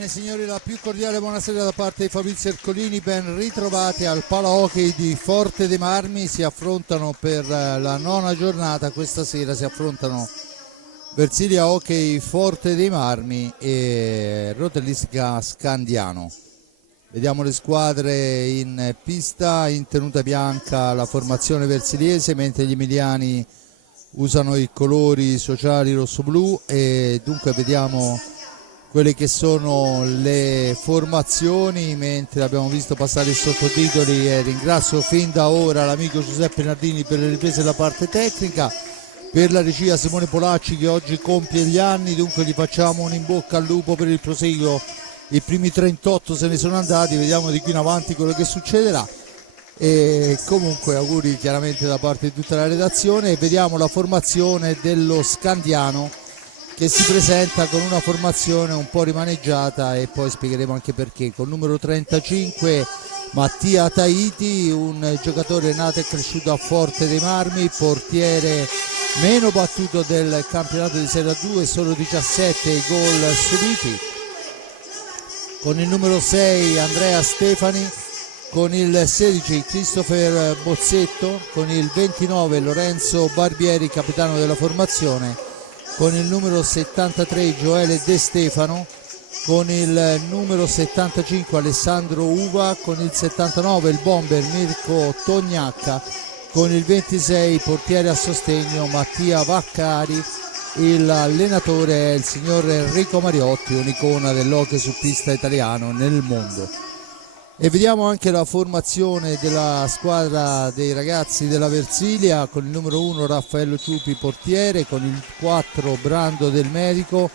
Bene signori, la più cordiale buonasera da parte di Fabrizio Ercolini, ben ritrovati al Pala Hockey di Forte dei Marmi. Si affrontano per la nona giornata, questa sera si affrontano Versilia Hockey Forte dei Marmi e Rotellistica Scandiano. Vediamo le squadre in pista, in tenuta bianca la formazione versiliese, mentre gli emiliani usano i colori sociali rosso-blu, e dunque vediamo quelle che sono le formazioni mentre abbiamo visto passare i sottotitoli, e ringrazio fin da ora l'amico Giuseppe Nardini per le riprese della parte tecnica, per la regia Simone Polacci che oggi compie gli anni, dunque gli facciamo un in bocca al lupo per il proseguo. I primi 38 se ne sono andati, vediamo di qui in avanti quello che succederà, e comunque auguri chiaramente da parte di tutta la redazione. E vediamo la formazione dello Scandiano che si presenta con una formazione un po' rimaneggiata, e poi spiegheremo anche perché. Con numero 35 Mattia Tahiti, un giocatore nato e cresciuto a Forte dei Marmi, portiere meno battuto del campionato di Serie A2, solo 17 i gol subiti. Con il numero 6 Andrea Stefani, con il 16 Christopher Bozzetto, con il 29 Lorenzo Barbieri, capitano della formazione, con il numero 73 Gioele De Stefano, con il numero 75 Alessandro Uva, con il 79 il bomber Mirko Tognacca, con il 26 portiere a sostegno Mattia Vaccari. L'allenatore è il signor Enrico Mariotti, un'icona dell'hockey su pista italiano nel mondo. E vediamo anche la formazione della squadra dei ragazzi della Versilia, con il numero 1 Raffaello Ciupi portiere, con il 4 Brando Del Medico,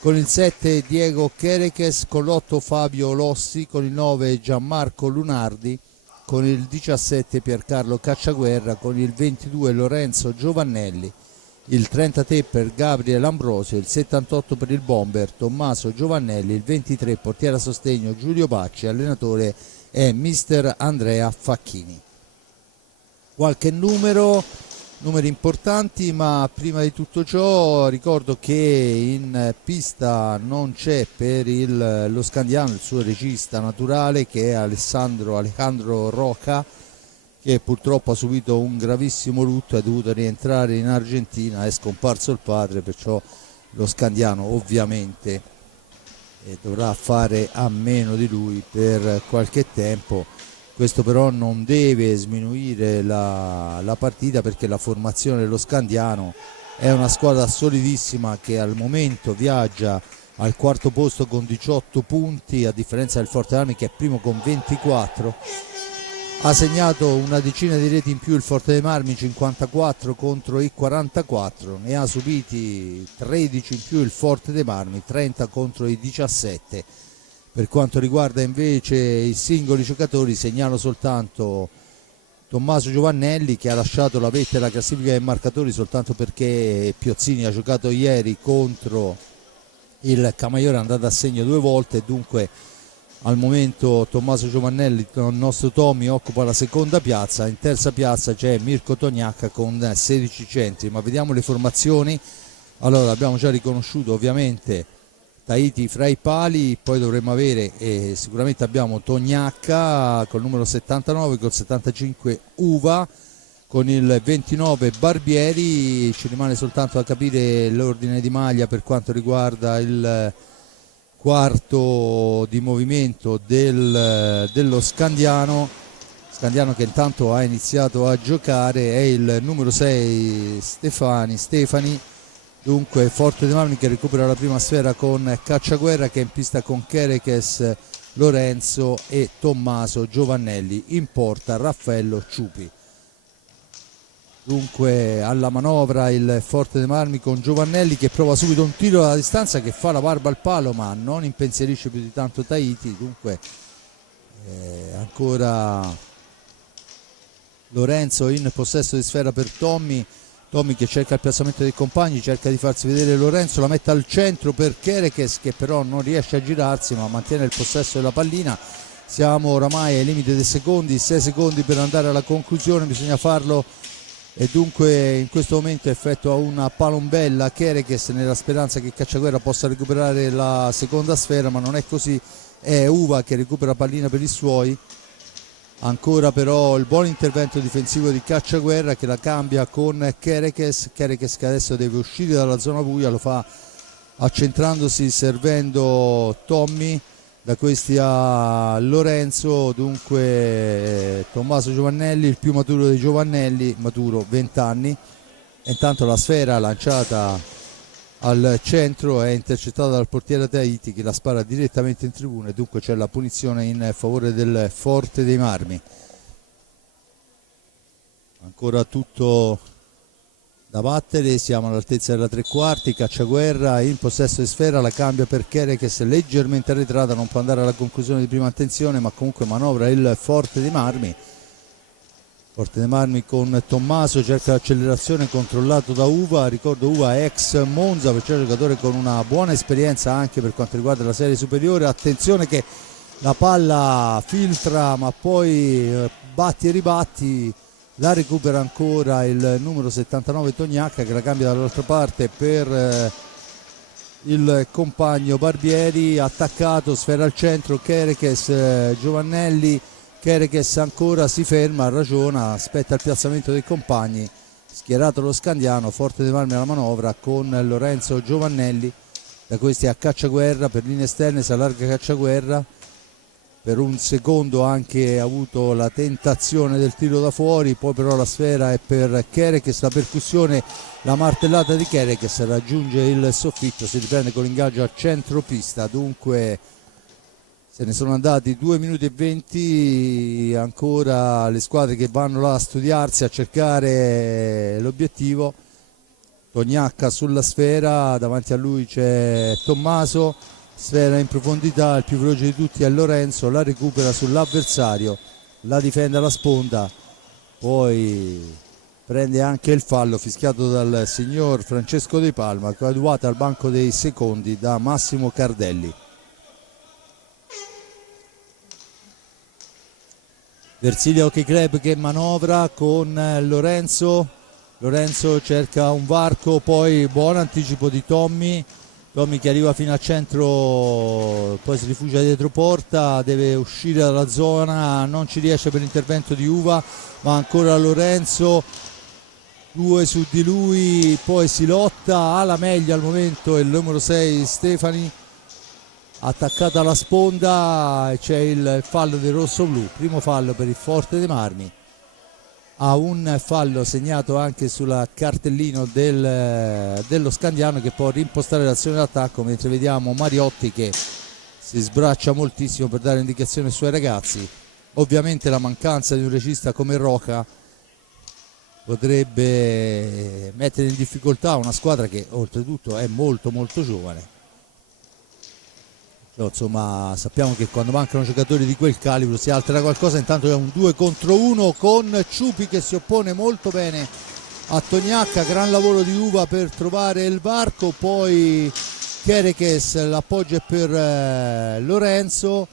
con il 7 Diego Chereches, con l'8 Fabio Lossi, con il 9 Gianmarco Lunardi, con il 17 Piercarlo Cacciaguerra, con il 22 Lorenzo Giovannelli, il 33 per Gabriele Ambrosio, il 78 per il bomber Tommaso Giovannelli, il 23 portiere a sostegno Giulio Bacci, allenatore è mister Andrea Facchini. Qualche numeri importanti, ma prima di tutto ciò ricordo che in pista non c'è per lo Scandiano il suo regista naturale, che è Alejandro Roca, che purtroppo ha subito un gravissimo lutto, è dovuto rientrare in Argentina, è scomparso il padre, perciò lo Scandiano ovviamente dovrà fare a meno di lui per qualche tempo. Questo però non deve sminuire la partita, perché la formazione dello Scandiano è una squadra solidissima che al momento viaggia al quarto posto con 18 punti, a differenza del Forte Armi che è primo con 24. Ha segnato una decina di reti in più il Forte dei Marmi, 54 contro i 44, ne ha subiti 13 in più il Forte dei Marmi, 30 contro i 17. Per quanto riguarda invece i singoli giocatori, segnalo soltanto Tommaso Giovannelli, che ha lasciato la vetta della classifica dei marcatori soltanto perché Piozzini ha giocato ieri contro il Camaiore, è andato a segno 2 volte, dunque al momento Tommaso Giovannelli, il nostro Tommy, occupa la seconda piazza. In terza piazza c'è Mirko Tognacca con 16 centri. Ma vediamo le formazioni. Allora, abbiamo già riconosciuto ovviamente Tahiti fra i pali, poi dovremmo avere sicuramente abbiamo Tognacca col numero 79, col 75 Uva, con il 29 Barbieri. Ci rimane soltanto da capire l'ordine di maglia per quanto riguarda il quarto di movimento dello Scandiano che intanto ha iniziato a giocare, è il numero 6 Stefani. Dunque Forte dei Marmi che recupera la prima sfera con Cacciaguerra, che è in pista con Chereches, Lorenzo e Tommaso Giovannelli, in porta Raffaello Ciupi. Dunque alla manovra il Forte dei Marmi con Giovannelli che prova subito un tiro dalla distanza che fa la barba al palo, ma non impensierisce più di tanto Tahiti. Dunque ancora Lorenzo in possesso di sfera per Tommy che cerca il piazzamento dei compagni, cerca di farsi vedere Lorenzo, la mette al centro per Chereches, che però non riesce a girarsi ma mantiene il possesso della pallina. Siamo oramai ai limiti dei secondi, 6 secondi per andare alla conclusione, bisogna farlo e dunque in questo momento effettua una palombella Kerekes nella speranza che Cacciaguerra possa recuperare la seconda sfera, ma non è così, è Uva che recupera pallina per i suoi. Ancora però il buon intervento difensivo di Cacciaguerra che la cambia con Kerekes che adesso deve uscire dalla zona buia, lo fa accentrandosi, servendo Tommy, da questi a Lorenzo. Dunque Tommaso Giovannelli, il più maturo dei Giovannelli, maturo 20 anni, e intanto la sfera lanciata al centro è intercettata dal portiere Tahiti che la spara direttamente in tribuna, e dunque c'è la punizione in favore del Forte dei Marmi. Ancora tutto da battere, siamo all'altezza della tre quarti. Cacciaguerra in possesso di sfera, la cambia per Kerekes leggermente arretrata, non può andare alla conclusione di prima attenzione, ma comunque manovra il Forte dei Marmi. Forte dei Marmi con Tommaso, cerca l'accelerazione, controllato da Uva. Ricordo Uva ex Monza, perciò giocatore con una buona esperienza anche per quanto riguarda la serie superiore. Attenzione che la palla filtra, ma poi batti e ribatti, la recupera ancora il numero 79 Tognacca, che la cambia dall'altra parte per il compagno Barbieri. Attaccato, sfera al centro, Kerekes, Giovannelli. Kerekes ancora si ferma, ragiona, aspetta il piazzamento dei compagni, schierato lo Scandiano. Forte dei Marmi alla manovra con Lorenzo Giovannelli, da questi a Cacciaguerra per linee esterne, si allarga Cacciaguerra, per un secondo anche ha avuto la tentazione del tiro da fuori, poi però la sfera è per Kerekes, la percussione, la martellata di Kerekes raggiunge il soffitto, si riprende con l'ingaggio a centropista. Dunque se ne sono andati 2 minuti e 20, ancora le squadre che vanno là a studiarsi, a cercare l'obiettivo. Tognacca sulla sfera, davanti a lui c'è Tommaso, sfera in profondità, il più veloce di tutti è Lorenzo, la recupera sull'avversario, la difende alla sponda, poi prende anche il fallo fischiato dal signor Francesco De Palma, coadiuvato al banco dei secondi da Massimo Cardelli. Versilia Hockey Club che manovra con Lorenzo cerca un varco, poi buon anticipo di Tommy che arriva fino al centro, poi si rifugia dietro porta, deve uscire dalla zona, non ci riesce per l'intervento di Uva, ma ancora Lorenzo, 2 su di lui, poi si lotta, ha la meglio al momento il numero 6 Stefani, attaccata alla sponda, e c'è il fallo del rosso-blu, primo fallo per il Forte dei Marmi. Ha un fallo segnato anche sul cartellino dello Scandiano, che può rimpostare l'azione d'attacco, mentre vediamo Mariotti che si sbraccia moltissimo per dare indicazioni ai suoi ragazzi. Ovviamente la mancanza di un regista come Roca potrebbe mettere in difficoltà una squadra che oltretutto è molto molto giovane. Insomma, sappiamo che quando mancano giocatori di quel calibro si altera qualcosa. Intanto è un 2 contro 1 con Ciupi che si oppone molto bene a Tognacca, gran lavoro di Uva per trovare il varco, poi Kerekes, l'appoggio è per Lorenzo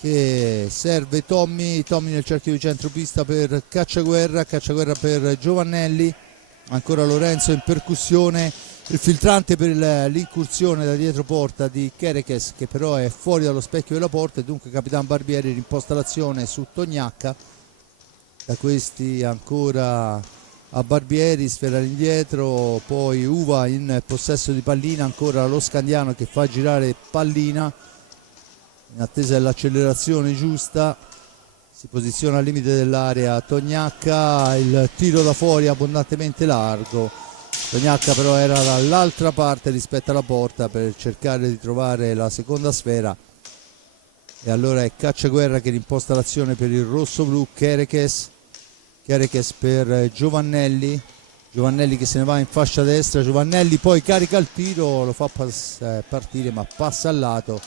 che serve Tommy nel cerchio di centropista per Cacciaguerra per Giovannelli, ancora Lorenzo in percussione, il filtrante per l'incursione da dietro porta di Kerekes che però è fuori dallo specchio della porta, e dunque Capitan Barbieri rimposta l'azione su Tognacca, da questi ancora a Barbieri, sfera all'indietro, poi Uva in possesso di pallina, ancora lo Scandiano che fa girare pallina in attesa dell'accelerazione giusta, si posiziona al limite dell'area Tognacca, il tiro da fuori abbondantemente largo. Tognacca però era dall'altra parte rispetto alla porta per cercare di trovare la seconda sfera, e allora è Cacciaguerra che rimposta l'azione per il rosso-blu. Kerekes per Giovannelli che se ne va in fascia destra, Giovannelli poi carica il tiro, lo fa partire ma passa al lato,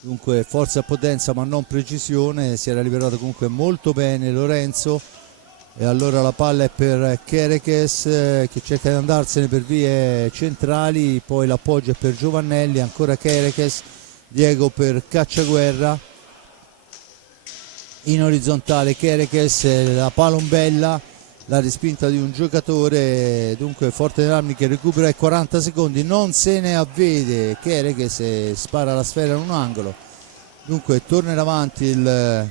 dunque forza e potenza ma non precisione, si era liberato comunque molto bene Lorenzo. E allora la palla è per Kerekes che cerca di andarsene per vie centrali, poi l'appoggio è per Giovannelli, ancora Kerekes, Diego per Cacciaguerra, in orizzontale Kerekes, la palombella la respinta di un giocatore. Dunque Forte dei Marmi che recupera i 40 secondi, non se ne avvede Chere che se spara la sfera in un angolo. Dunque torna in avanti il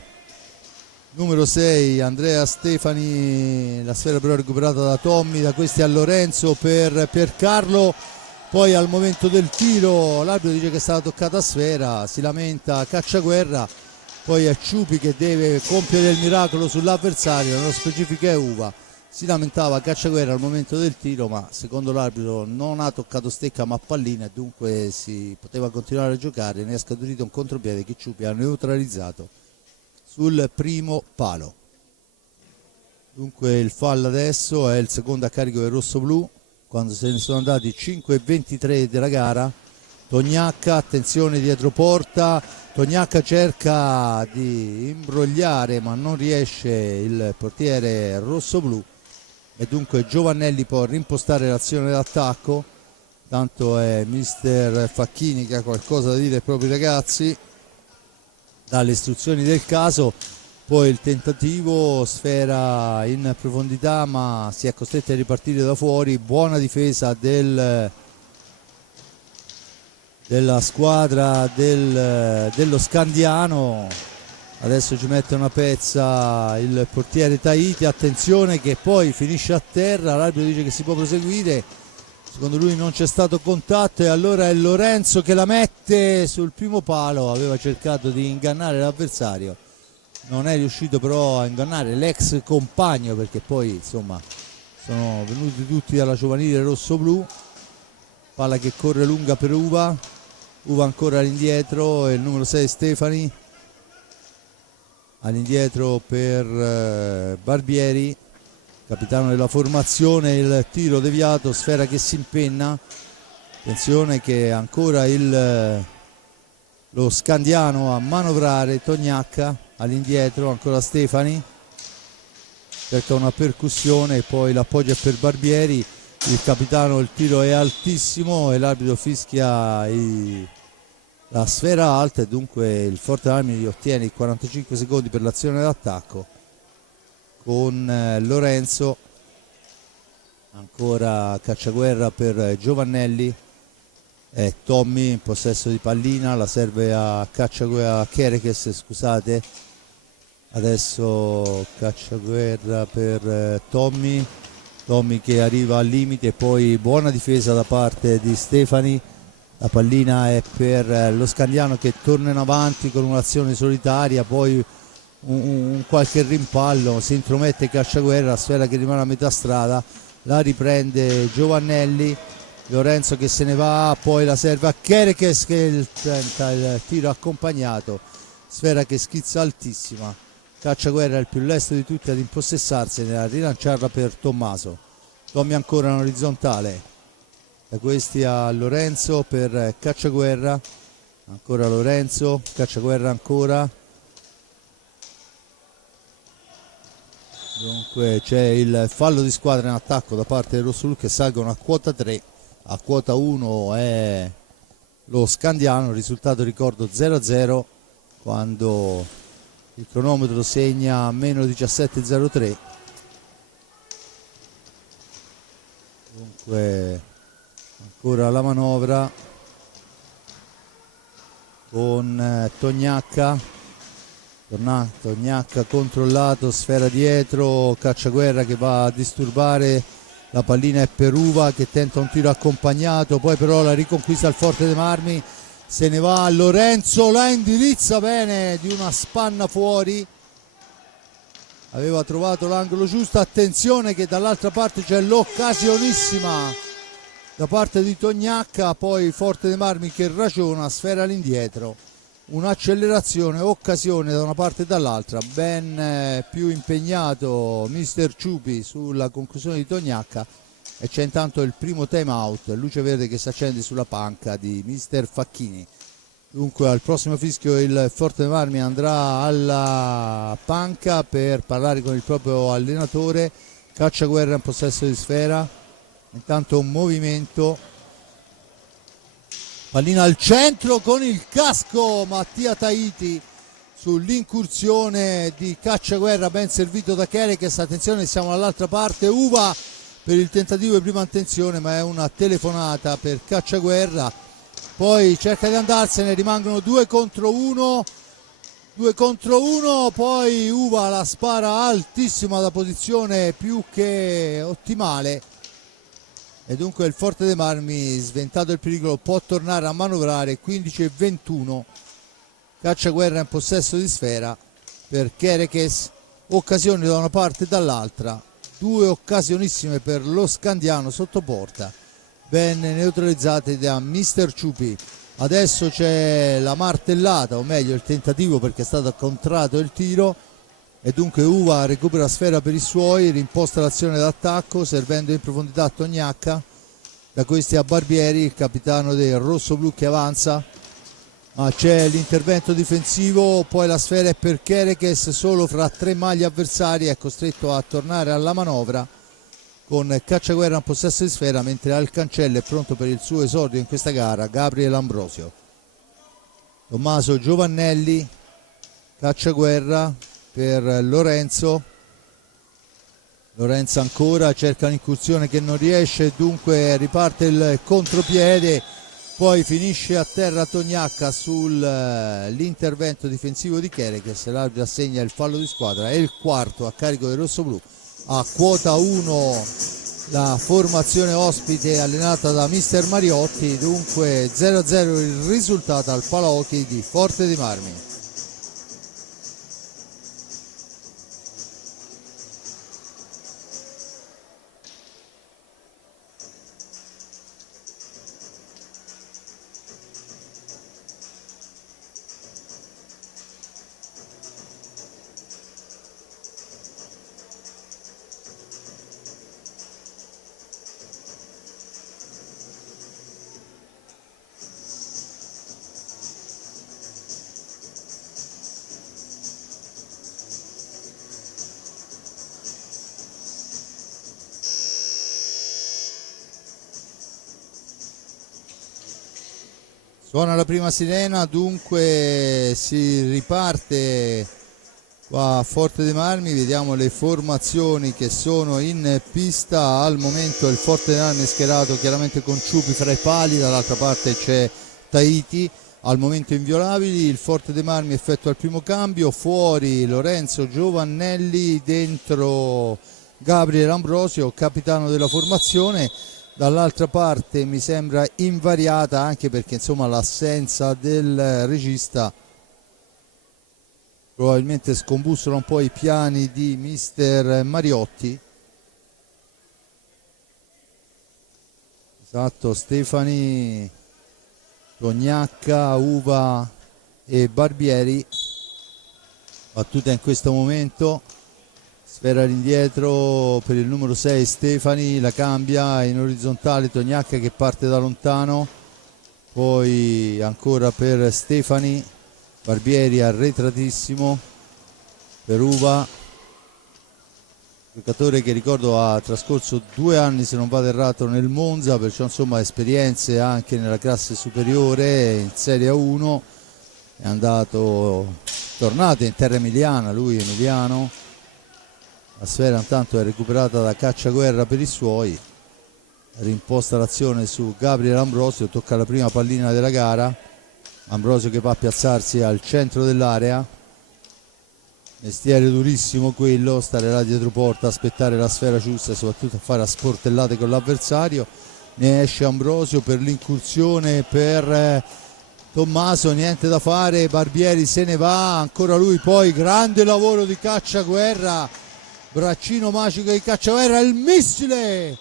numero 6 Andrea Stefani, la sfera però recuperata da Tommy, da questi a Lorenzo per Carlo. Poi al momento del tiro l'arbitro dice che è stata toccata a sfera, si lamenta Cacciaguerra, poi è Ciupi che deve compiere il miracolo sull'avversario, nello specifico è Uva. Si lamentava Cacciaguerra al momento del tiro, ma secondo l'arbitro non ha toccato stecca ma pallina e dunque si poteva continuare a giocare. Ne è scaturito un contropiede che Ciupi ha neutralizzato sul primo palo. Dunque il fallo adesso è il secondo a carico del rosso-blu, quando se ne sono andati 5:23 della gara. Tognacca, attenzione dietro porta, Tognacca cerca di imbrogliare ma non riesce il portiere rosso-blu e dunque Giovannelli può rimpostare l'azione d'attacco. Tanto è mister Facchini che ha qualcosa da dire ai propri ragazzi, dalle istruzioni del caso. Poi il tentativo, sfera in profondità ma si è costretti a ripartire da fuori. Buona difesa della squadra dello Scandiano. Adesso ci mette una pezza il portiere Tahiti, attenzione che poi finisce a terra, l'arbitro dice che si può proseguire, secondo lui non c'è stato contatto e allora è Lorenzo che la mette sul primo palo. Aveva cercato di ingannare l'avversario, non è riuscito però a ingannare l'ex compagno, perché poi insomma sono venuti tutti dalla giovanile rosso-blu. Palla che corre lunga per Uva ancora all'indietro e il numero 6 Stefani all'indietro per Barbieri, capitano della formazione. Il tiro deviato, sfera che si impenna, attenzione che ancora lo Scandiano a manovrare. Tognacca all'indietro, ancora Stefani, cerca una percussione e poi l'appoggio è per Barbieri. Il capitano, il tiro è altissimo e l'arbitro fischia la sfera alta e dunque il Forte Armi ottiene i 45 secondi per l'azione d'attacco con Lorenzo, ancora Cacciaguerra per Giovannelli e Tommy in possesso di pallina, la serve a Kerekes, scusate. Adesso Cacciaguerra per Tommy che arriva al limite, poi buona difesa da parte di Stefani. La pallina è per lo Scandiano che torna in avanti con un'azione solitaria, poi un qualche rimpallo, si intromette Cacciaguerra, sfera che rimane a metà strada, la riprende Giovannelli, Lorenzo che se ne va, poi la serve a Kerekes che tenta il tiro accompagnato, sfera che schizza altissima. Cacciaguerra è il più lesto di tutti ad impossessarsene, a rilanciarla per Tommaso. Tommy ancora in orizzontale, da questi a Lorenzo per Cacciaguerra, ancora Lorenzo, Cacciaguerra ancora. Dunque c'è il fallo di squadra in attacco da parte del Rosso-Blu che salgono a quota 3, a quota 1 è lo Scandiano, risultato ricordo 0-0 quando il cronometro segna meno 17:03. Dunque ancora la manovra con Tognacca controllato, sfera dietro, Cacciaguerra che va a disturbare, la pallina è per Uva che tenta un tiro accompagnato, poi però la riconquista il Forte dei Marmi, se ne va Lorenzo, la indirizza bene di una spanna fuori, aveva trovato l'angolo giusto. Attenzione che dall'altra parte c'è l'occasionissima da parte di Tognacca, poi Forte dei Marmi che ragiona, sfera all'indietro, un'accelerazione, occasione da una parte e dall'altra, ben più impegnato mister Ciupi sulla conclusione di Tognacca e c'è intanto il primo time out, luce verde che si accende sulla panca di mister Facchini. Dunque al prossimo fischio il Forte dei Marmi andrà alla panca per parlare con il proprio allenatore. Cacciaguerra in possesso di sfera, intanto un movimento, pallina al centro con il casco, Mattia Tahiti sull'incursione di Cacciaguerra, ben servito da Kerekes. Attenzione, siamo dall'altra parte, Uva per il tentativo di prima attenzione, ma è una telefonata per Cacciaguerra, poi cerca di andarsene, rimangono 2 contro 1, poi Uva la spara altissima da posizione più che ottimale e dunque il Forte dei Marmi, sventato il pericolo, può tornare a manovrare. 15-21, Cacciaguerra in possesso di sfera per Kerekes, occasioni da una parte e dall'altra, 2 occasionissime per lo Scandiano sotto porta, ben neutralizzate da Mr. Ciupi. Adesso c'è la martellata, o meglio il tentativo, perché è stato contratto il tiro, e dunque Uva recupera sfera per i suoi, rimposta l'azione d'attacco servendo in profondità Tognacca, da questi a Barbieri, il capitano del rossoblu che avanza, ma c'è l'intervento difensivo, poi la sfera è per Kerekes, solo fra 3 maglie avversari, è costretto a tornare alla manovra con Cacciaguerra in possesso di sfera, mentre al cancello è pronto per il suo esordio in questa gara Gabriele Ambrosio. Tommaso Giovannelli, Cacciaguerra per Lorenzo ancora, cerca un'incursione che non riesce, dunque riparte il contropiede, poi finisce a terra Tognacca sull'intervento difensivo di Kerekes. L'arbitro assegna il fallo di squadra, è il quarto a carico del rossoblu. A quota 1 la formazione ospite allenata da mister Mariotti, dunque 0-0 il risultato al Palahockey di Forte dei Marmi. Suona la prima sirena, dunque si riparte qua a Forte dei Marmi. Vediamo le formazioni che sono in pista. Al momento il Forte dei Marmi è schierato chiaramente con Ciupi fra i pali, dall'altra parte c'è Tahiti, al momento inviolabili. Il Forte dei Marmi effettua il primo cambio, fuori Lorenzo Giovannelli, dentro Gabriele Ambrosio, capitano della formazione. Dall'altra parte mi sembra invariata, anche perché insomma l'assenza del regista probabilmente scombussola un po' i piani di mister Mariotti. Esatto, Stefani, Tognacca, Uva e Barbieri. Battuta in questo momento, sfera all'indietro per il numero 6 Stefani, la cambia in orizzontale Tognacca che parte da lontano, poi ancora per Stefani, Barbieri arretratissimo per Uva, giocatore che ricordo ha trascorso 2 anni se non vado errato nel Monza, perciò insomma esperienze anche nella classe superiore in Serie A1, è tornato in terra emiliana, lui è emiliano. La sfera intanto è recuperata da Cacciaguerra per i suoi, rimposta l'azione su Gabriele Ambrosio, tocca la prima pallina della gara, Ambrosio che va a piazzarsi al centro dell'area, mestiere durissimo quello, stare là dietro porta, aspettare la sfera giusta e soprattutto a fare a sportellate con l'avversario. Ne esce Ambrosio per l'incursione per Tommaso, niente da fare, Barbieri se ne va, ancora lui, poi grande lavoro di Cacciaguerra, braccino magico di Cacciaguerra, il missile,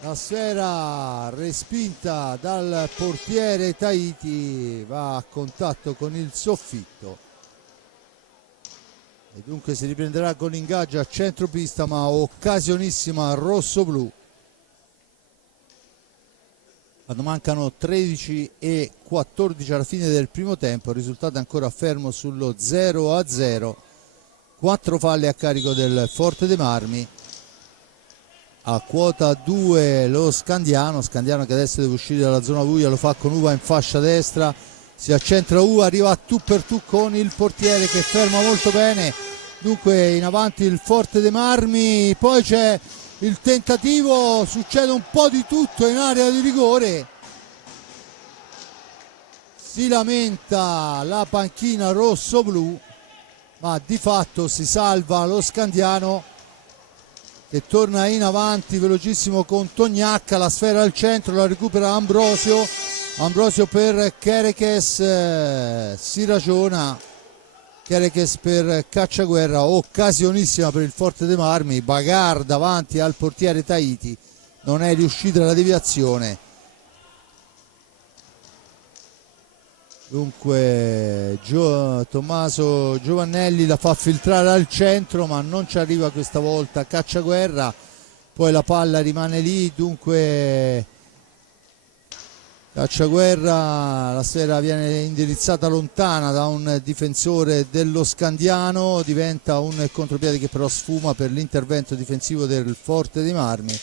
la sfera respinta dal portiere Tahiti, va a contatto con il soffitto e dunque si riprenderà con l'ingaggio a centropista, ma occasionissima rossoblu quando mancano 13 e 14 alla fine del primo tempo. Il risultato è ancora fermo sullo 0-0. 4 falle a carico del Forte dei Marmi. A quota 2 lo Scandiano che adesso deve uscire dalla zona buia, lo fa con Uva in fascia destra, si accentra Uva, arriva a tu per tu con il portiere che ferma molto bene, dunque in avanti il Forte dei Marmi, poi c'è il tentativo, succede un po' di tutto in area di rigore, si lamenta la panchina rosso-blu, ma di fatto si salva lo Scandiano che torna in avanti velocissimo con Tognacca, la sfera al centro, la recupera Ambrosio per Kerekes, si ragiona, Kerekes per Cacciaguerra, occasionissima per il Forte dei Marmi, bagarre davanti al portiere Tahiti, non è riuscita la deviazione. Dunque Tommaso Giovannelli la fa filtrare al centro, ma non ci arriva questa volta Cacciaguerra, poi la palla rimane lì, dunque Cacciaguerra, la sfera viene indirizzata lontana da un difensore dello Scandiano, diventa un contropiede che però sfuma per l'intervento difensivo del Forte dei Marmi.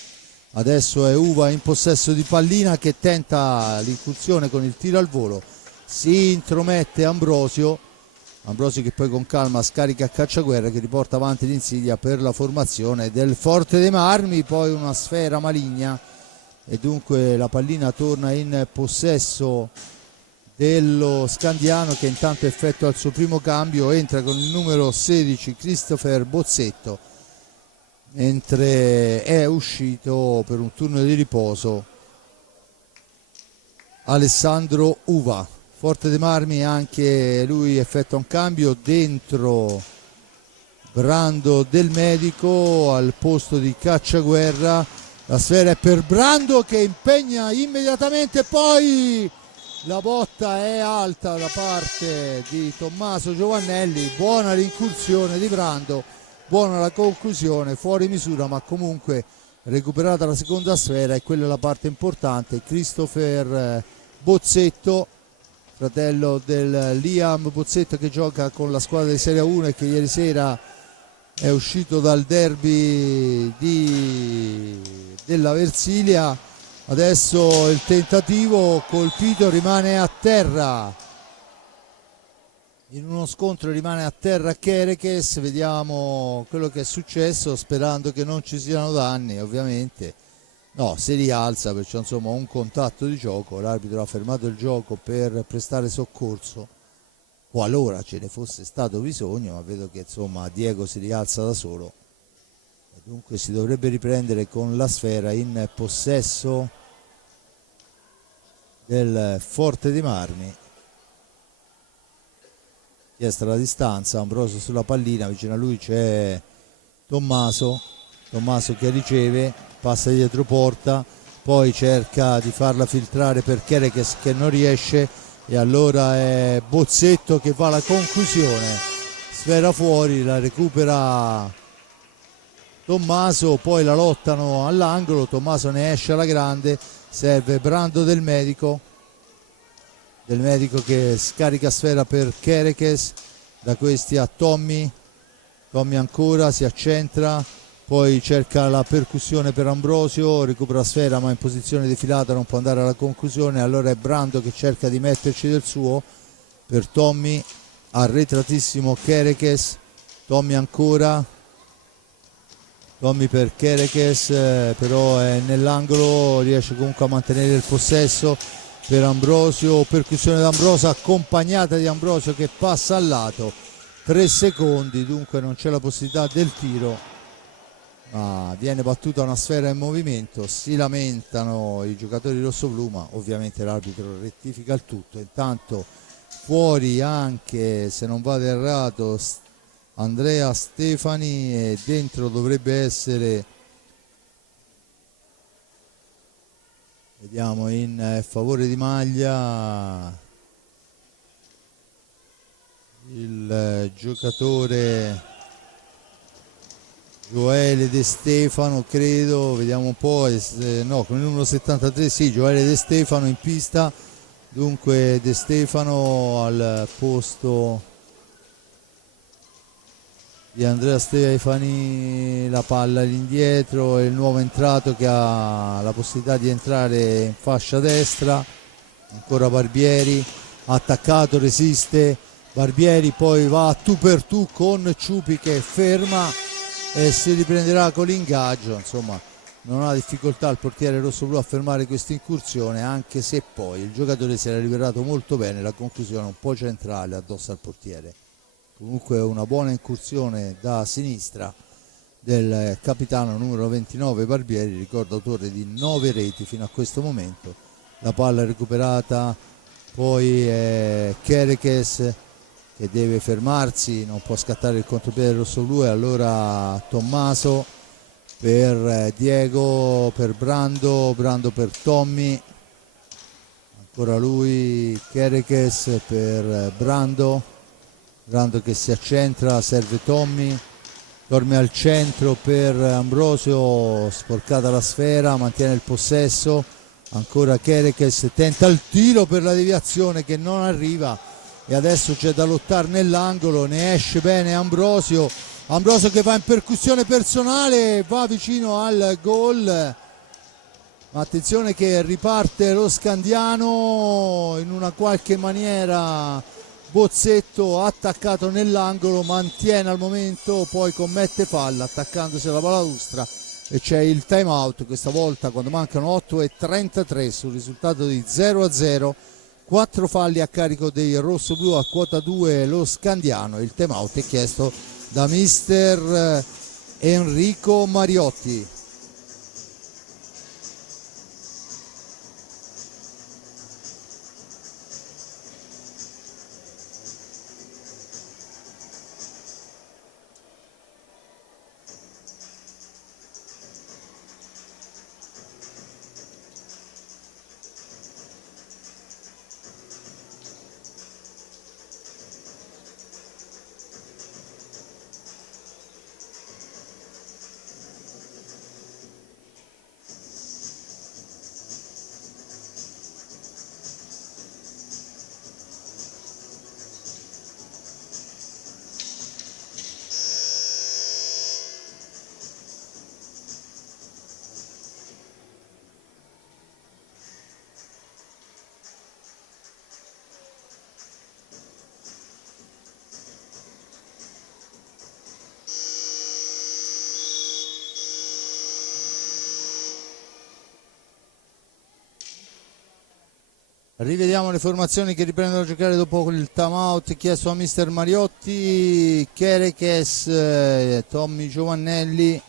Adesso è Uva in possesso di pallina che tenta l'incursione con il tiro al volo, si intromette Ambrosio che poi con calma scarica Cacciaguerra che riporta avanti l'Insidia per la formazione del Forte dei Marmi, poi una sfera maligna e dunque la pallina torna in possesso dello Scandiano che intanto effettua il suo primo cambio, entra con il numero 16 Christopher Bozzetto, mentre è uscito per un turno di riposo Alessandro Uva. Forte dei Marmi anche lui effettua un cambio, dentro Brando del Medico al posto di Cacciaguerra, la sfera è per Brando che impegna immediatamente, poi la botta è alta da parte di Tommaso Giovannelli, buona l'incursione di Brando, buona la conclusione, fuori misura ma comunque recuperata la seconda sfera e quella è la parte importante. Christopher Bozzetto, fratello del Liam Bozzetto che gioca con la squadra di Serie 1 e che ieri sera è uscito dal derby della Versilia. Adesso il tentativo colpito, rimane a terra, in uno scontro rimane a terra Kerekes, vediamo quello che è successo sperando che non ci siano danni, ovviamente no, si rialza, perciò insomma un contatto di gioco, l'arbitro ha fermato il gioco per prestare soccorso qualora ce ne fosse stato bisogno, ma vedo che insomma Diego si rialza da solo e dunque si dovrebbe riprendere con la sfera in possesso del Forte dei Marmi. Chiesta la distanza, Ambrosio sulla pallina, vicino a lui c'è Tommaso che riceve, passa dietro porta, poi cerca di farla filtrare per Kerekes che non riesce e allora è Bozzetto che va alla conclusione, sfera fuori, la recupera Tommaso, poi la lottano all'angolo, Tommaso ne esce alla grande, serve Brando del Medico che scarica sfera per Kerekes, da questi a Tommy ancora si accentra, poi cerca la percussione per Ambrosio, recupera sfera ma in posizione defilata non può andare alla conclusione, allora è Brando che cerca di metterci del suo per Tommy, arretratissimo Kerekes, Tommy ancora, Tommy per Kerekes, però è nell'angolo, riesce comunque a mantenere il possesso per Ambrosio, percussione d'Ambrosio accompagnata di Ambrosio che passa al lato, 3 secondi, dunque non c'è la possibilità del tiro. Viene battuta una sfera in movimento, si lamentano i giocatori rossoblu, ma ovviamente l'arbitro rettifica il tutto. Intanto fuori anche, se non vado errato, Andrea Stefani e dentro dovrebbe essere, vediamo, in favore di maglia il giocatore Gioele De Stefano, credo, vediamo un po', no, con il numero 73, sì, Gioele De Stefano in pista, dunque De Stefano al posto di Andrea Stefani, la palla all'indietro, il nuovo entrato che ha la possibilità di entrare in fascia destra, ancora Barbieri, attaccato, resiste Barbieri, poi va a tu per tu con Ciupi che ferma e si riprenderà con l'ingaggio. Insomma, non ha difficoltà il portiere rossoblu a fermare questa incursione, anche se poi il giocatore si era liberato molto bene, la conclusione un po' centrale addosso al portiere. Comunque una buona incursione da sinistra del capitano numero 29 Barbieri, ricordo autore di 9 reti fino a questo momento. La palla recuperata, poi Kerekes che deve fermarsi, non può scattare il contropiede rossoblu, e allora Tommaso per Diego, per Brando per Tommy, ancora lui Kerekes per Brando che si accentra, serve Tommy al centro per Ambrosio, sporcata la sfera, mantiene il possesso, ancora Kerekes, tenta il tiro per la deviazione che non arriva e adesso c'è da lottare nell'angolo, ne esce bene Ambrosio che va in percussione personale, va vicino al gol, ma attenzione che riparte lo Scandiano in una qualche maniera. Bozzetto attaccato nell'angolo, mantiene al momento, poi commette falla attaccandosi alla balaustra e c'è il time out questa volta quando mancano 8:33 sul risultato di 0-0. 4 falli a carico dei rossoblu, a quota 2 lo Scandiano. Il time out è chiesto da mister Enrico Mariotti. Rivediamo le formazioni che riprendono a giocare dopo il time out chiesto a mister Mariotti. Kerekes, Tommy Giovannelli,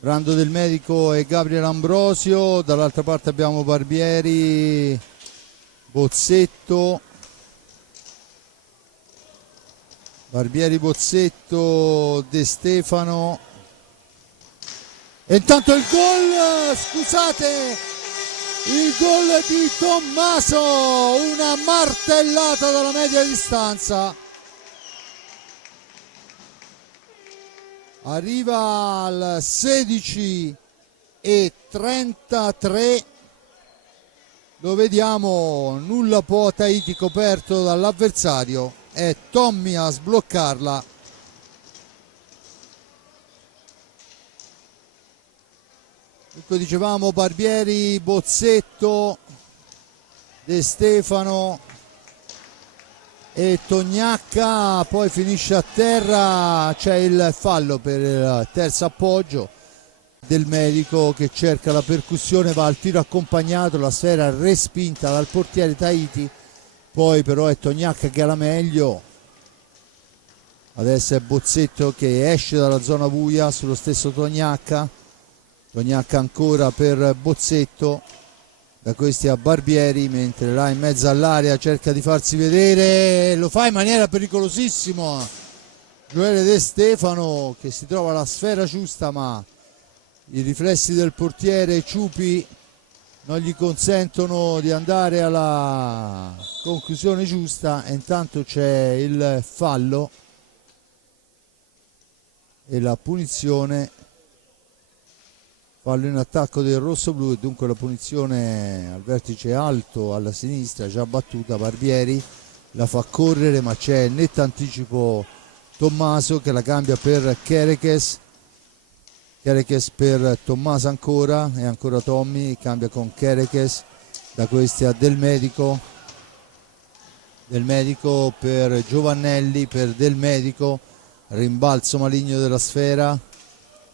Brando del Medico e Gabriel Ambrosio. Dall'altra parte abbiamo Barbieri, Bozzetto, De Stefano. E intanto il gol, scusate, il gol di Tommaso, una martellata dalla media distanza, arriva al 16:33, lo vediamo, nulla può Tahiti coperto dall'avversario, è Tommy a sbloccarla. Dunque dicevamo Barbieri, Bozzetto, De Stefano e Tognacca, poi finisce a terra, c'è il fallo per il terzo appoggio del Medico che cerca la percussione, va al tiro accompagnato, la sfera respinta dal portiere Tahiti, poi però è Tognacca che ha la meglio, adesso è Bozzetto che esce dalla zona buia sullo stesso Tognacca ancora per Bozzetto, da questi a Barbieri, mentre là in mezzo all'area cerca di farsi vedere, lo fa in maniera pericolosissima Gioele De Stefano che si trova la sfera giusta, ma i riflessi del portiere Ciupi non gli consentono di andare alla conclusione giusta e intanto c'è il fallo e la punizione. Fallo in attacco del rossoblu e dunque la punizione al vertice alto alla sinistra già battuta. Barbieri la fa correre ma c'è netto anticipo Tommaso che la cambia per Kerekes per Tommaso ancora e ancora Tommy cambia con Kerekes, da questi a Del Medico Del Medico per Giovannelli, per Del Medico, rimbalzo maligno della sfera,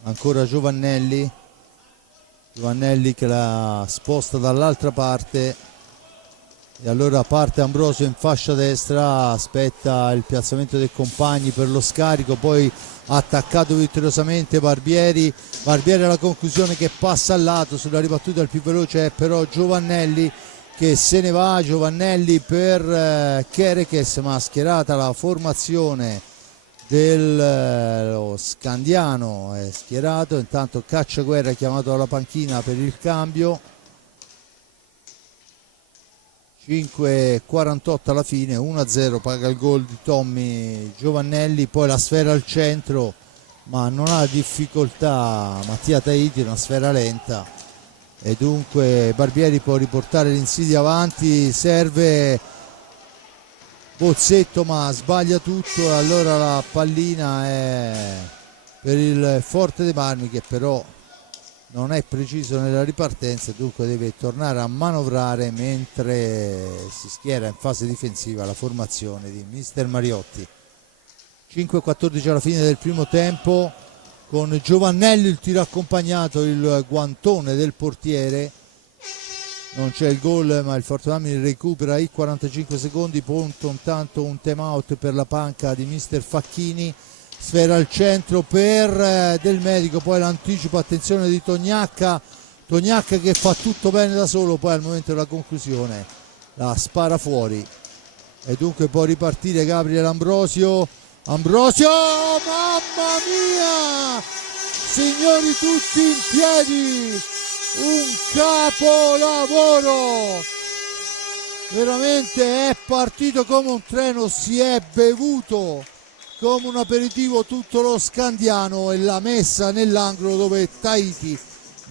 ancora Giovannelli che la sposta dall'altra parte e allora parte Ambrosio in fascia destra, aspetta il piazzamento dei compagni per lo scarico, poi attaccato vittoriosamente Barbieri alla conclusione che passa al lato, sulla ribattuta il più veloce è però Giovannelli che se ne va, Giovannelli per Kerekes, mascherata la formazione dello Scandiano, è schierato, intanto Cacciaguerra è chiamato alla panchina per il cambio. 5:48 alla fine, 1-0, paga il gol di Tommy Giovannelli, poi la sfera al centro ma non ha difficoltà Mattia Tahiti, una sfera lenta e dunque Barbieri può riportare l'Insidia avanti, serve Bozzetto ma sbaglia tutto e allora la pallina è per il Forte dei Marmi che però non è preciso nella ripartenza, dunque deve tornare a manovrare mentre si schiera in fase difensiva la formazione di Mister Mariotti. 5:14 alla fine del primo tempo, con Giovannelli il tiro accompagnato, il guantone del portiere, non c'è il gol ma il Forte Marmi recupera i 45 secondi, punto intanto un time out per la panca di Mister Facchini. Sfera al centro per Del Medico, poi l'anticipo, attenzione di Tognacca che fa tutto bene da solo, poi al momento della conclusione la spara fuori e dunque può ripartire Gabriel Ambrosio, mamma mia, signori tutti in piedi, un capolavoro, veramente è partito come un treno, si è bevuto come un aperitivo tutto lo Scandiano e l'ha messa nell'angolo dove Tahiti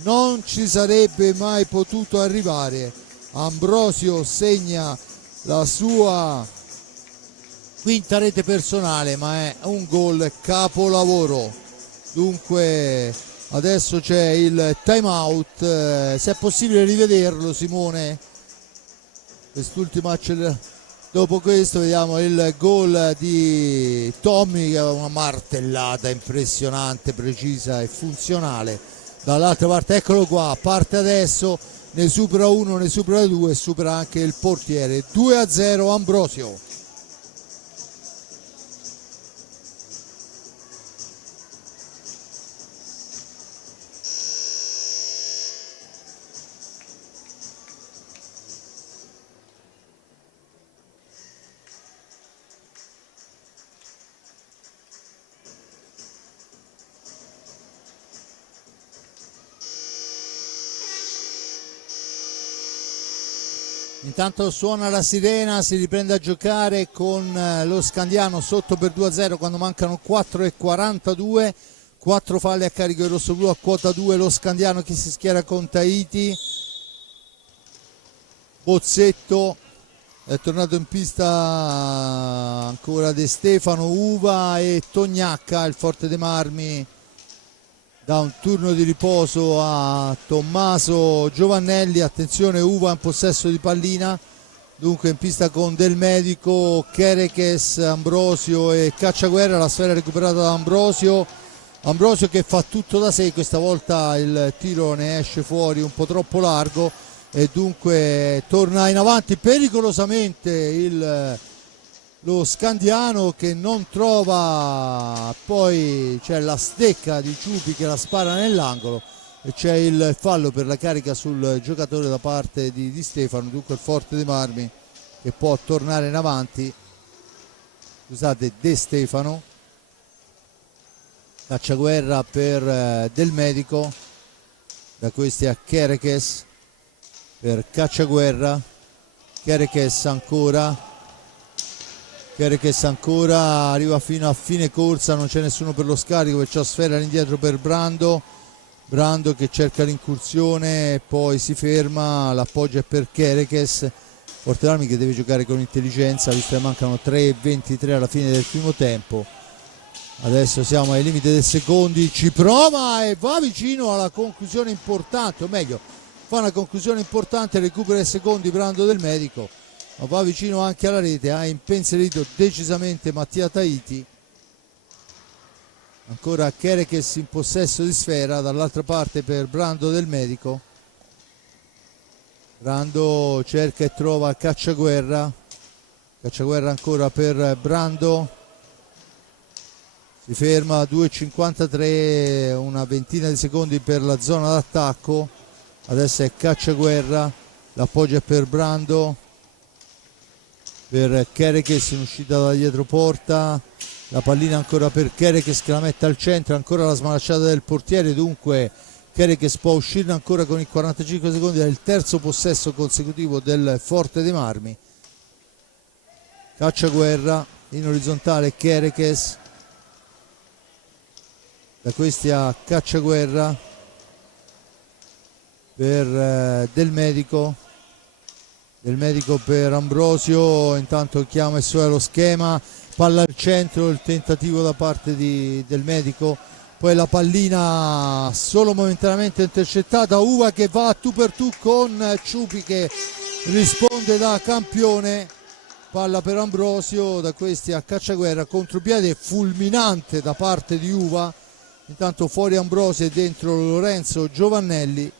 non ci sarebbe mai potuto arrivare. Ambrosio segna la sua quinta rete personale, ma è un gol capolavoro. Dunque adesso c'è il time out, se è possibile rivederlo Simone, quest'ultima accelerazione. Dopo questo vediamo il gol di Tommy che ha una martellata impressionante, precisa e funzionale. Dall'altra parte, eccolo qua, parte adesso, ne supera uno, ne supera due e supera anche il portiere. 2-0 Ambrosio. Intanto suona la sirena, si riprende a giocare con lo Scandiano sotto per 2-0 quando mancano 4:42, 4 falli a carico del rossoblu, a quota 2 lo Scandiano che si schiera con Tahiti. Bozzetto è tornato in pista ancora De Stefano, Uva e Tognacca, il Forte dei Marmi da un turno di riposo a Tommaso Giovannelli. Attenzione, Uva in possesso di pallina, dunque in pista con Del Medico, Kerekes, Ambrosio e Cacciaguerra. La sfera recuperata da Ambrosio che fa tutto da sé, questa volta il tiro ne esce fuori un po' troppo largo e dunque torna in avanti pericolosamente lo Scandiano che non trova, poi c'è la stecca di Ciupi che la spara nell'angolo e c'è il fallo per la carica sul giocatore da parte di Di Stefano, dunque il Forte dei Marmi che può tornare in avanti. Scusate, De Stefano, Cacciaguerra per Del Medico, da questi a Kerekes per Cacciaguerra, Kerekes ancora, arriva fino a fine corsa, non c'è nessuno per lo scarico, perciò sfera all'indietro per Brando che cerca l'incursione, poi si ferma, l'appoggio è per Kerekes. Forte Marmi che deve giocare con intelligenza visto che mancano 3:23 alla fine del primo tempo. Adesso siamo ai limiti dei secondi, ci prova e va vicino alla conclusione importante, o meglio fa una conclusione importante, recupera i secondi Brando Del Medico ma va vicino anche alla rete, ha impensierito decisamente Mattia Tahiti. Ancora Kerekes in possesso di sfera, dall'altra parte per Brando del Medico. Brando cerca e trova Cacciaguerra ancora per Brando, si ferma a 2,53, una ventina di secondi per la zona d'attacco. Adesso è Cacciaguerra, l'appoggio è per Brando, per Kerekes in uscita da dietro porta, la pallina ancora per Kerekes che la mette al centro, ancora la smanacciata del portiere, dunque Kerekes può uscirne ancora con i 45 secondi, è il terzo possesso consecutivo del Forte dei Marmi. Cacciaguerra in orizzontale, Kerekes, da questi a Cacciaguerra per Del Medico per Ambrosio, intanto chiama e suona lo schema, palla al centro, il tentativo da parte Del Medico, poi la pallina solo momentaneamente intercettata, Uva che va a tu per tu con Ciupi che risponde da campione, palla per Ambrosio, da questi a Cacciaguerra, contropiede fulminante da parte di Uva, intanto fuori Ambrosio e dentro Lorenzo Giovannelli.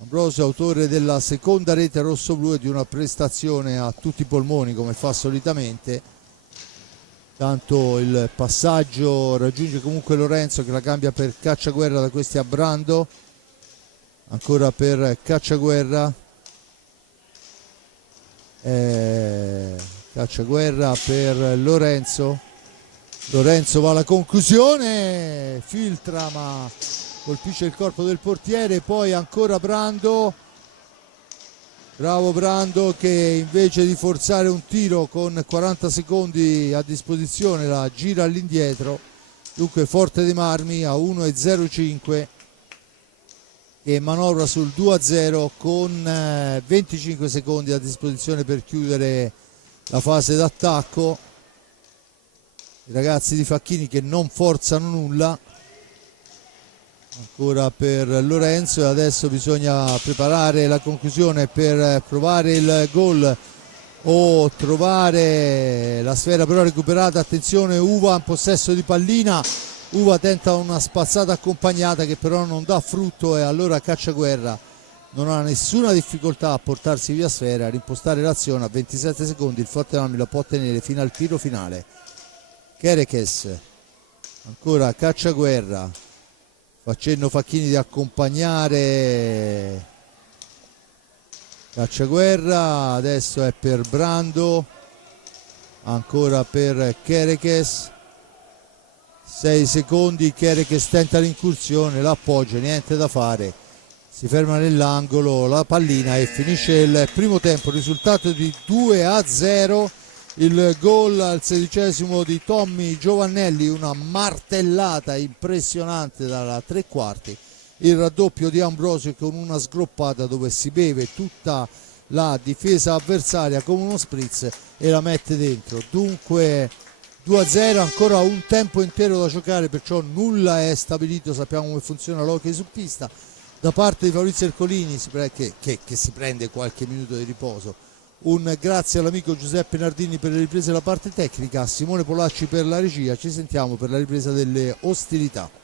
Ambrosio, autore della seconda rete rossoblu e di una prestazione a tutti i polmoni come fa solitamente. Tanto il passaggio raggiunge comunque Lorenzo che la cambia per Cacciaguerra, da questi a Brando, ancora per Cacciaguerra, Cacciaguerra per Lorenzo va alla conclusione, filtra ma colpisce il corpo del portiere, poi ancora Brando, bravo Brando che invece di forzare un tiro con 40 secondi a disposizione la gira all'indietro. Dunque Forte dei Marmi a 1,05 che manovra sul 2-0 con 25 secondi a disposizione per chiudere la fase d'attacco. I ragazzi di Facchini che non forzano nulla, ancora per Lorenzo, e adesso bisogna preparare la conclusione per provare il gol o trovare la sfera però recuperata. Attenzione, Uva in possesso di pallina, Uva tenta una spazzata accompagnata che però non dà frutto e allora Cacciaguerra non ha nessuna difficoltà a portarsi via sfera, a rimpostare l'azione. A 27 secondi il Forte Marmi la può tenere fino al tiro finale. Kerekes, ancora Cacciaguerra, facendo Facchini di accompagnare Cacciaguerra, adesso è per Brando, ancora per Kerekes, 6 secondi, Kerekes tenta l'incursione, l'appoggio, niente da fare, si ferma nell'angolo la pallina e finisce il primo tempo, risultato di 2-0. Il gol al 16° di Tommy Giovannelli, una martellata impressionante dalla tre quarti, il raddoppio di Ambrosio con una sgroppata dove si beve tutta la difesa avversaria come uno spritz e la mette dentro. Dunque 2-0, ancora un tempo intero da giocare, perciò nulla è stabilito, sappiamo come funziona l'hockey su pista. Da parte di Fabrizio Ercolini che si prende qualche minuto di riposo. Un grazie all'amico Giuseppe Nardini per le riprese della parte tecnica, a Simone Polacci per la regia. Ci sentiamo per la ripresa delle ostilità.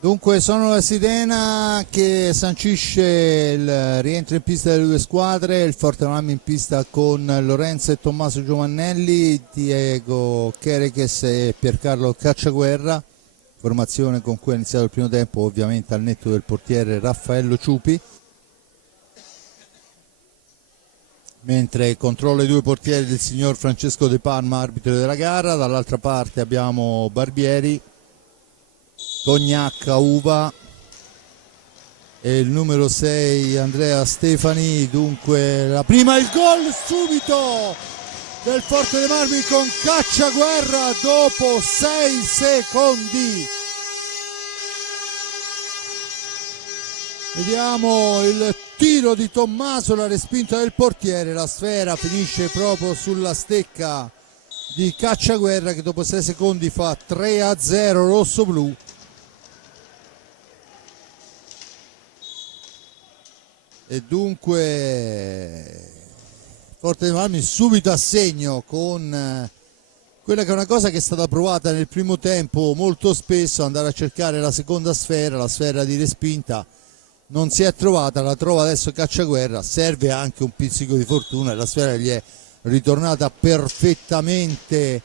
Dunque sono la sirena che sancisce il rientro in pista delle due squadre, il Forte Marmi in pista con Lorenzo e Tommaso Giovannelli, Diego Chereches e Piercarlo Cacciaguerra, formazione con cui è iniziato il primo tempo, ovviamente al netto del portiere Raffaello Ciupi, mentre controlla i due portieri del signor Francesco De Palma, arbitro della gara. Dall'altra parte abbiamo Barbieri, Tognacca, Uva e il numero 6 Andrea Stefani. Dunque la prima, il gol subito del Forte dei Marmi con Cacciaguerra dopo 6 secondi. Vediamo il tiro di Tommaso, la respinta del portiere, la sfera finisce proprio sulla stecca di Cacciaguerra che dopo 6 secondi fa 3-0 rosso-blu. E dunque Forte dei Marmi subito a segno con quella che è una cosa che è stata provata nel primo tempo molto spesso, andare a cercare la seconda sfera, la sfera di respinta non si è trovata, la trova adesso Cacciaguerra, serve anche un pizzico di fortuna e la sfera gli è ritornata perfettamente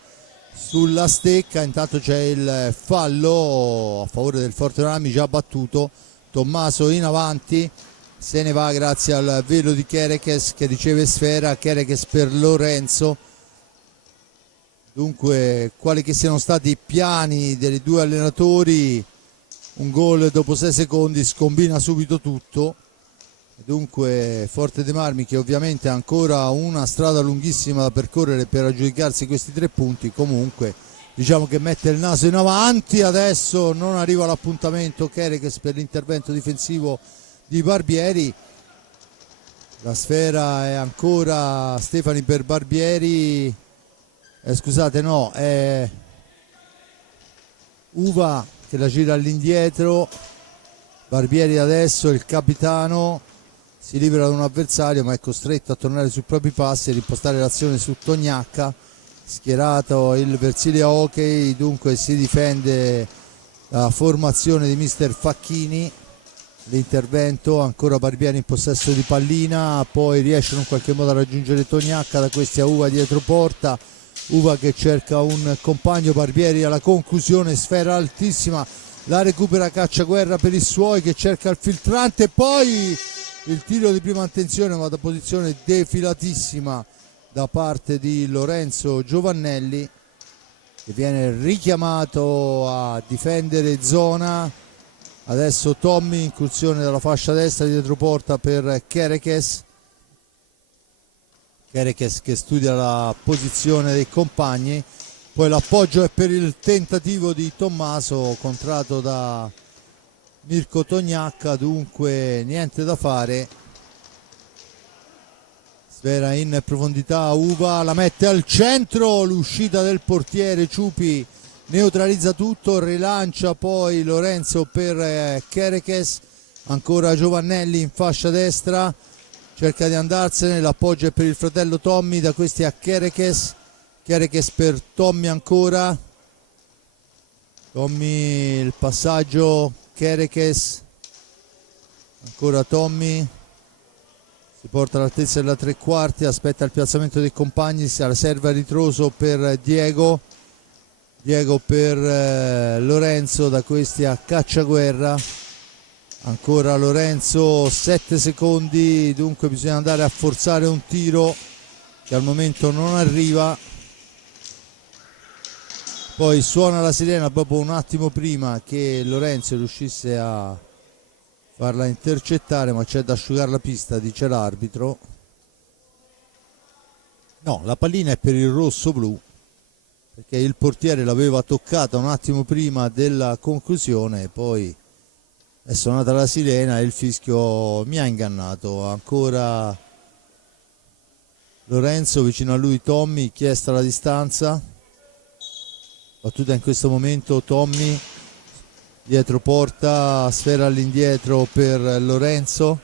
sulla stecca. Intanto c'è il fallo a favore del Forte dei Marmi già battuto, Tommaso in avanti, se ne va grazie al velo di Chereches che riceve sfera, Chereches per Lorenzo. Dunque quali che siano stati i piani dei due allenatori, un gol dopo 6 secondi scombina subito tutto. Dunque Forte dei Marmi che ovviamente ha ancora una strada lunghissima da percorrere per aggiudicarsi questi 3 punti, comunque diciamo che mette il naso in avanti. Adesso non arriva l'appuntamento Chereches per l'intervento difensivo di Barbieri, la sfera è ancora Stefani per Barbieri, scusate no, è Uva che la gira all'indietro, Barbieri adesso il capitano si libera da un avversario ma è costretto a tornare sui propri passi e rimpostare l'azione su Tognacca, schierato il Versilia Hockey, dunque si difende la formazione di mister Facchini. L'intervento, ancora Barbieri in possesso di pallina, poi riescono in qualche modo a raggiungere Tognacca, da questi a Uva dietro porta, Uva che cerca un compagno, Barbieri alla conclusione, sfera altissima, la recupera Cacciaguerra per i suoi che cerca il filtrante, poi il tiro di prima intenzione ma da posizione defilatissima da parte di Lorenzo Giovannelli che viene richiamato a difendere zona. Adesso Tommy, incursione dalla fascia destra dietro porta per Chereches che studia la posizione dei compagni, poi l'appoggio è per il tentativo di Tommaso contrato da Mirko Tognacca, dunque niente da fare. Sfera in profondità, Uva la mette al centro, l'uscita del portiere Ciupi neutralizza tutto, rilancia poi Lorenzo per Chereches, ancora Giovannelli in fascia destra, cerca di andarsene, l'appoggio è per il fratello Tommy, da questi a Chereches per Tommy ancora, Tommy il passaggio, Chereches, ancora Tommy, si porta all'altezza della 3/4, aspetta il piazzamento dei compagni, si serve a ritroso per Diego per Lorenzo, da questi a Cacciaguerra, ancora Lorenzo, 7 secondi, dunque bisogna andare a forzare un tiro che al momento non arriva, poi suona la sirena proprio un attimo prima che Lorenzo riuscisse a farla intercettare, ma c'è da asciugare la pista, dice l'arbitro. No, la pallina è per il rosso-blu perché il portiere l'aveva toccata un attimo prima della conclusione, poi è suonata la sirena e il fischio mi ha ingannato. Ancora Lorenzo, vicino a lui Tommy, chiesta la distanza, battuta in questo momento Tommy, dietro porta, sfera all'indietro per Lorenzo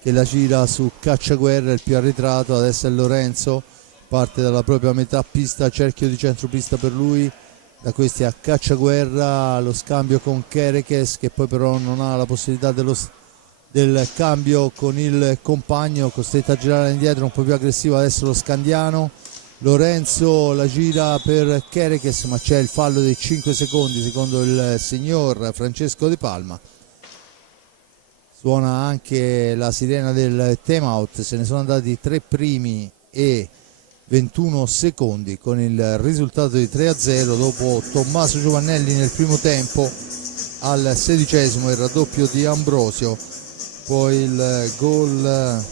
che la gira su Cacciaguerra, il più arretrato, adesso è Lorenzo, parte dalla propria metà pista, cerchio di centropista per lui, da questi a Cacciaguerra, lo scambio con Kerekes, che poi però non ha la possibilità del cambio con il compagno, costretto a girare indietro, un po' più aggressivo adesso lo Scandiano. Lorenzo la gira per Kerekes, ma c'è il fallo dei 5 secondi secondo il signor Francesco De Palma. Suona anche la sirena del time out, se ne sono andati 3 primi e 21 secondi con il risultato di 3-0 dopo Tommaso Giovannelli nel primo tempo. Al 16esimo il raddoppio di Ambrosio, poi il gol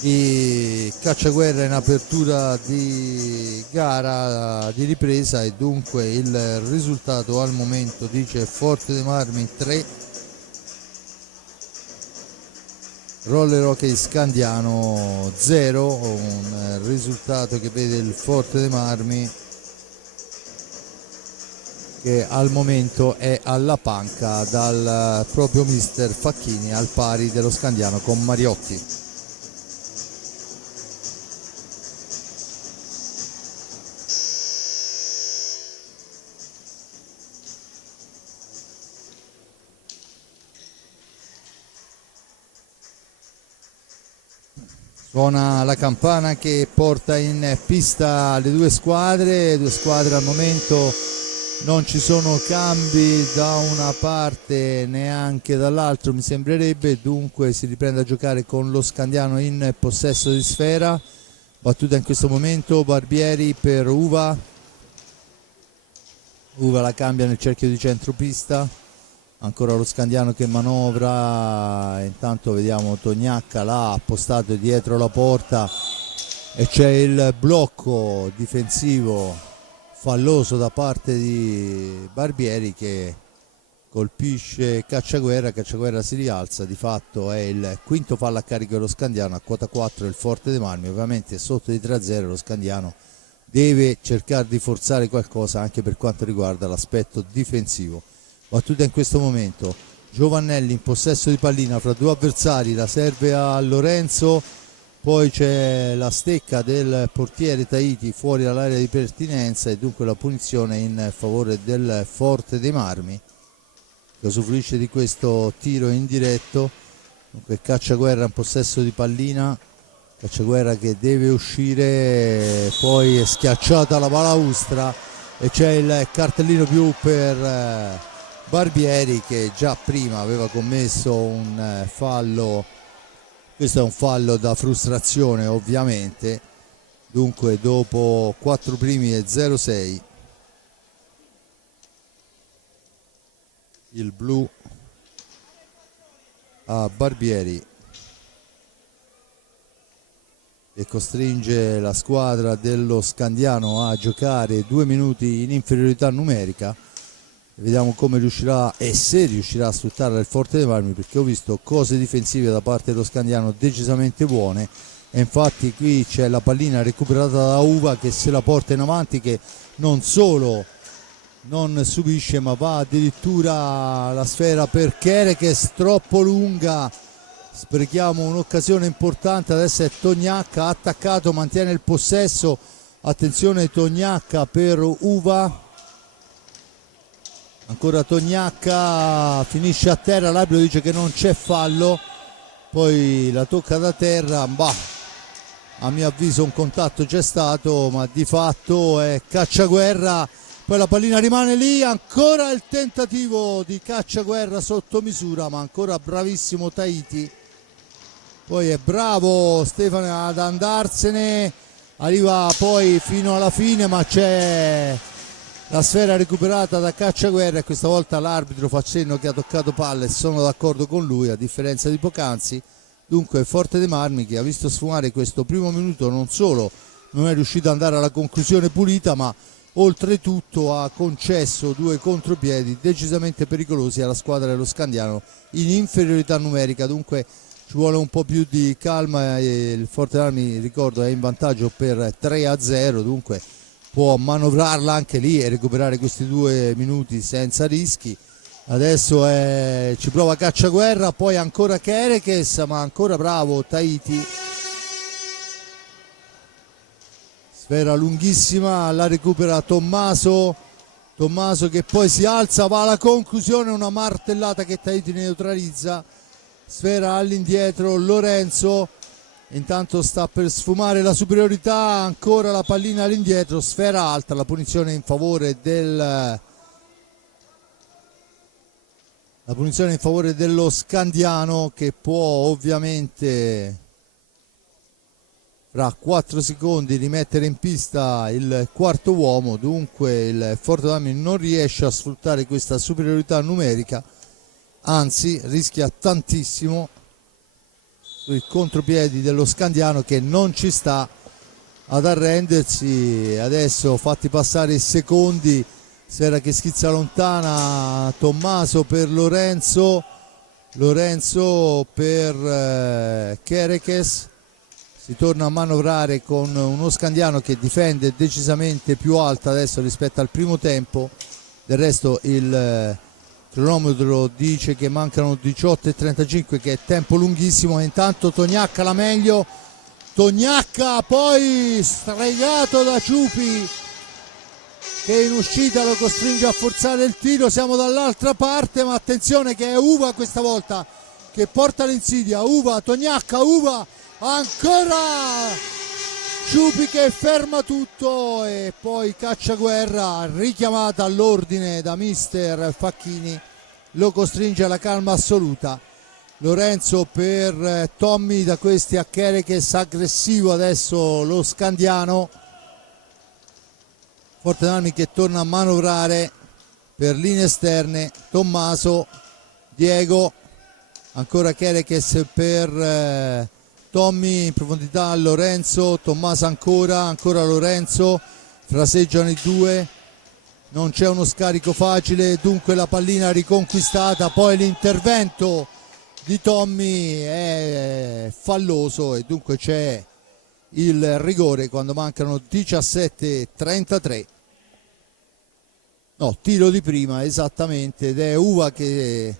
di Cacciaguerra in apertura di gara di ripresa, e dunque il risultato al momento dice Forte dei Marmi 3, Roller Hockey Scandiano 0, un risultato che vede il Forte dei Marmi che al momento è alla panca dal proprio mister Facchini, al pari dello Scandiano con Mariotti. Suona la campana che porta in pista le due squadre al momento non ci sono cambi da una parte neanche dall'altra, mi sembrerebbe, dunque si riprende a giocare con lo Scandiano in possesso di sfera. Battuta in questo momento Barbieri per Uva la cambia nel cerchio di centropista, ancora lo Scandiano che manovra, intanto vediamo Tognacca là appostato dietro la porta e c'è il blocco difensivo falloso da parte di Barbieri che colpisce Cacciaguerra si rialza, di fatto è il quinto fallo a carico dello Scandiano, a quota 4 il Forte dei Marmi, ovviamente sotto di 3-0 lo Scandiano deve cercare di forzare qualcosa anche per quanto riguarda l'aspetto difensivo. Battuta in questo momento Giovannelli in possesso di pallina fra due avversari, la serve a Lorenzo, poi c'è la stecca del portiere Tahiti fuori dall'area di pertinenza e dunque la punizione in favore del Forte dei Marmi che usufruisce di questo tiro indiretto. Dunque Cacciaguerra in possesso di pallina, Cacciaguerra che deve uscire, poi è schiacciata la balaustra e c'è il cartellino blu per Barbieri che già prima aveva commesso un fallo. Questo è un fallo da frustrazione ovviamente, dunque dopo 4 primi e 0-6 il blu a Barbieri e costringe la squadra dello Scandiano a giocare 2 minuti in inferiorità numerica. Vediamo come riuscirà e se riuscirà a sfruttare il Forte dei Marmi, perché ho visto cose difensive da parte dello Scandiano decisamente buone e infatti qui c'è la pallina recuperata da Uva che se la porta in avanti, che non solo non subisce ma va addirittura la sfera per Kerekes, troppo lunga, sprechiamo un'occasione importante. Adesso è Tognacca attaccato, mantiene il possesso, attenzione Tognacca per Uva, ancora Tognacca, finisce a terra, l'arbitro dice che non c'è fallo, poi la tocca da terra, a mio avviso un contatto c'è stato ma di fatto è Cacciaguerra, poi la pallina rimane lì, ancora il tentativo di Cacciaguerra sotto misura ma ancora bravissimo Tahiti, poi è bravo Stefano ad andarsene, arriva poi fino alla fine ma c'è la sfera recuperata da Cacciaguerra e questa volta l'arbitro fa cenno che ha toccato palla e sono d'accordo con lui a differenza di poc'anzi. Dunque Forte dei Marmi che ha visto sfumare questo primo minuto non solo non è riuscito ad andare alla conclusione pulita ma oltretutto ha concesso 2 contropiedi decisamente pericolosi alla squadra dello Scandiano in inferiorità numerica, dunque ci vuole un po' più di calma e il Forte dei Marmi, ricordo, è in vantaggio per 3-0, dunque può manovrarla anche lì e recuperare questi 2 minuti senza rischi. Adesso ci prova Cacciaguerra, poi ancora Kerekes ma ancora bravo Tahiti, sfera lunghissima, la recupera Tommaso che poi si alza, va alla conclusione, una martellata che Tahiti neutralizza, sfera all'indietro Lorenzo, intanto sta per sfumare la superiorità, ancora la pallina all'indietro, sfera alta, la punizione in favore dello Scandiano, che può ovviamente fra 4 secondi rimettere in pista il quarto uomo. Dunque il Forte dei Marmi non riesce a sfruttare questa superiorità numerica, anzi rischia tantissimo sui contropiedi dello Scandiano, che non ci sta ad arrendersi. Adesso fatti passare i secondi, sfera che schizza lontana, Tommaso per Lorenzo per Kerekes, si torna a manovrare con uno Scandiano che difende decisamente più alta adesso rispetto al primo tempo. Del resto il cronometro dice che mancano 18:35, che è tempo lunghissimo. Intanto Tognacca la meglio, Tognacca poi stregato da Ciupi, che in uscita lo costringe a forzare il tiro. Siamo dall'altra parte, ma attenzione che è Uva questa volta che porta l'insidia. Uva, Tognacca, Uva, ancora Ciupi che ferma tutto, e poi Cacciaguerra, richiamata all'ordine da mister Facchini, lo costringe alla calma assoluta. Lorenzo per Tommy, da questi a Kerekes, aggressivo adesso lo Scandiano. Forte dei Marmi che torna a manovrare per linee esterne, Tommaso, Diego, ancora Kerekes per Tommy, in profondità Lorenzo, Tommaso ancora Lorenzo, fraseggiano i due, non c'è uno scarico facile, dunque la pallina riconquistata, poi l'intervento di Tommy è falloso e dunque c'è il rigore quando mancano 17:33. No, tiro di prima esattamente, ed è Uva che,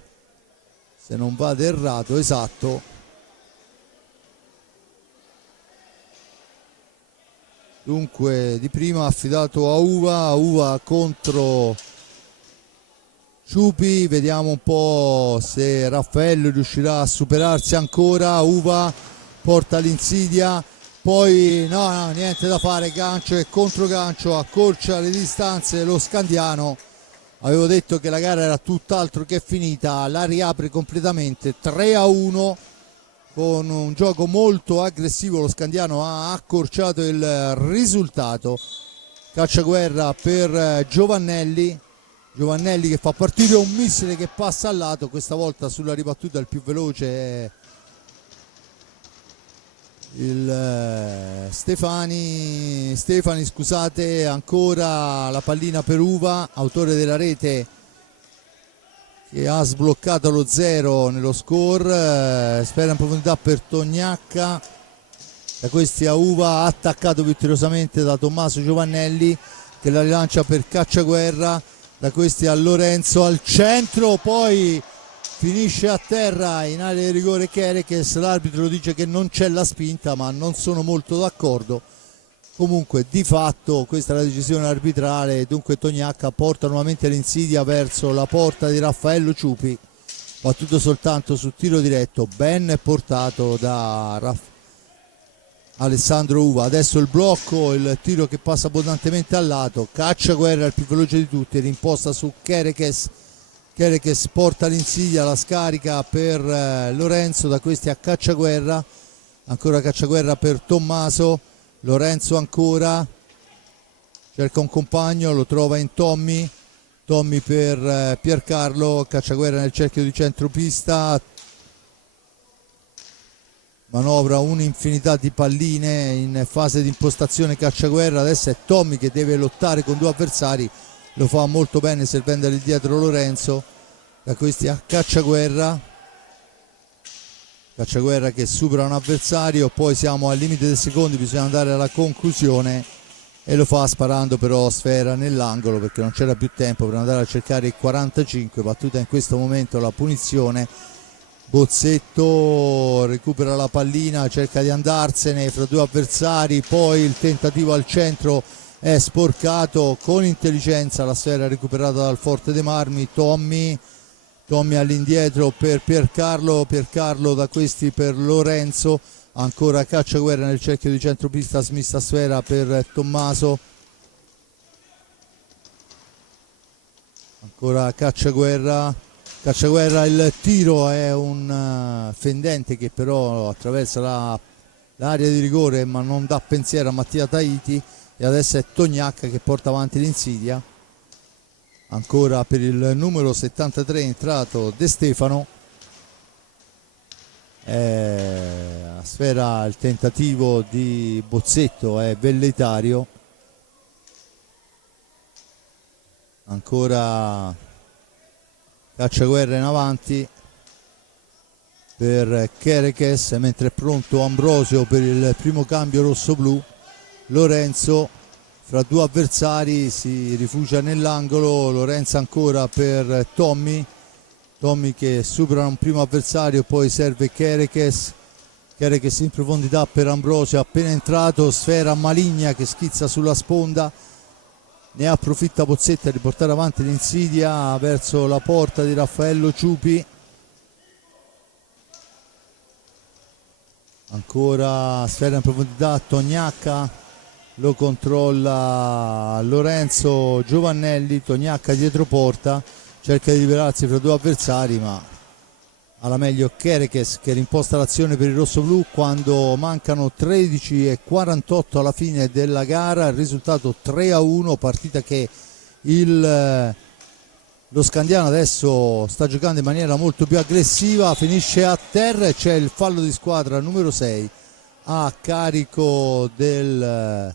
se non vado errato, esatto. Dunque di prima affidato a Uva contro Ciupi, vediamo un po' se Raffaello riuscirà a superarsi ancora. Uva porta l'insidia, poi no, niente da fare, gancio e controgancio, accorcia le distanze lo Scandiano. Avevo detto che la gara era tutt'altro che finita, la riapre completamente 3-1 con un gioco molto aggressivo. Lo Scandiano ha accorciato il risultato. Cacciaguerra per Giovannelli che fa partire un missile che passa al lato, questa volta sulla ribattuta il più veloce è il Stefani, scusate. Ancora la pallina per Uva, autore della rete, che ha sbloccato lo 0 nello score. Spera in profondità per Tognacca, da questi a Uva, attaccato vittoriosamente da Tommaso Giovannelli, che la rilancia per Cacciaguerra, da questi a Lorenzo al centro, poi finisce a terra in area di rigore Kerekes. L'arbitro dice che non c'è la spinta, ma non sono molto d'accordo. Comunque di fatto questa è la decisione arbitrale, dunque Tognacca porta nuovamente l'insidia verso la porta di Raffaello Ciupi, battuto soltanto su tiro diretto, ben portato da Alessandro Uva. Adesso il blocco, il tiro che passa abbondantemente al lato, Cacciaguerra il più veloce di tutti, rimposta su Kerekes porta l'insidia, la scarica per Lorenzo, da questi a Cacciaguerra, ancora Cacciaguerra per Tommaso, Lorenzo ancora, cerca un compagno, lo trova in Tommy per Piercarlo, Cacciaguerra nel cerchio di centropista, manovra un'infinità di palline in fase di impostazione Cacciaguerra. Adesso è Tommy che deve lottare con due avversari, lo fa molto bene servendo dietro Lorenzo, da questi a Cacciaguerra che supera un avversario, poi siamo al limite dei secondi, bisogna andare alla conclusione, e lo fa sparando però sfera nell'angolo perché non c'era più tempo per andare a cercare il 45. Battuta in questo momento la punizione Bozzetto recupera la pallina, cerca di andarsene fra due avversari, poi il tentativo al centro è sporcato, con intelligenza la sfera recuperata dal Forte dei Marmi. Tommy all'indietro per Piercarlo da questi per Lorenzo, ancora Cacciaguerra nel cerchio di centropista, smista sfera per Tommaso, ancora Cacciaguerra, il tiro è un fendente che però attraversa l'area di rigore ma non dà pensiero a Mattia Tahiti, e adesso è Tognacca che porta avanti l'insidia. Ancora per il numero 73 è entrato De Stefano, la sfera, il tentativo di Bozzetto è velleitario, ancora Cacciaguerra in avanti per Kerekes, mentre è pronto Ambrosio per il primo cambio rosso-blu. Lorenzo fra due avversari si rifugia nell'angolo, Lorenzo ancora per Tommy che supera un primo avversario, poi serve Kerekes in profondità per Ambrosio, appena entrato, sfera maligna che schizza sulla sponda, ne approfitta Bozzetto a riportare avanti l'insidia verso la porta di Raffaello Ciupi. Ancora sfera in profondità, Tognacca lo controlla Lorenzo Giovannelli, Tognacca dietro porta, cerca di liberarsi fra due avversari ma alla meglio Kerekes che rimposta l'azione per il rossoblu quando mancano 13:48 alla fine della gara, il risultato 3-1, partita che lo Scandiano adesso sta giocando in maniera molto più aggressiva, finisce a terra e c'è il fallo di squadra numero 6 a carico dello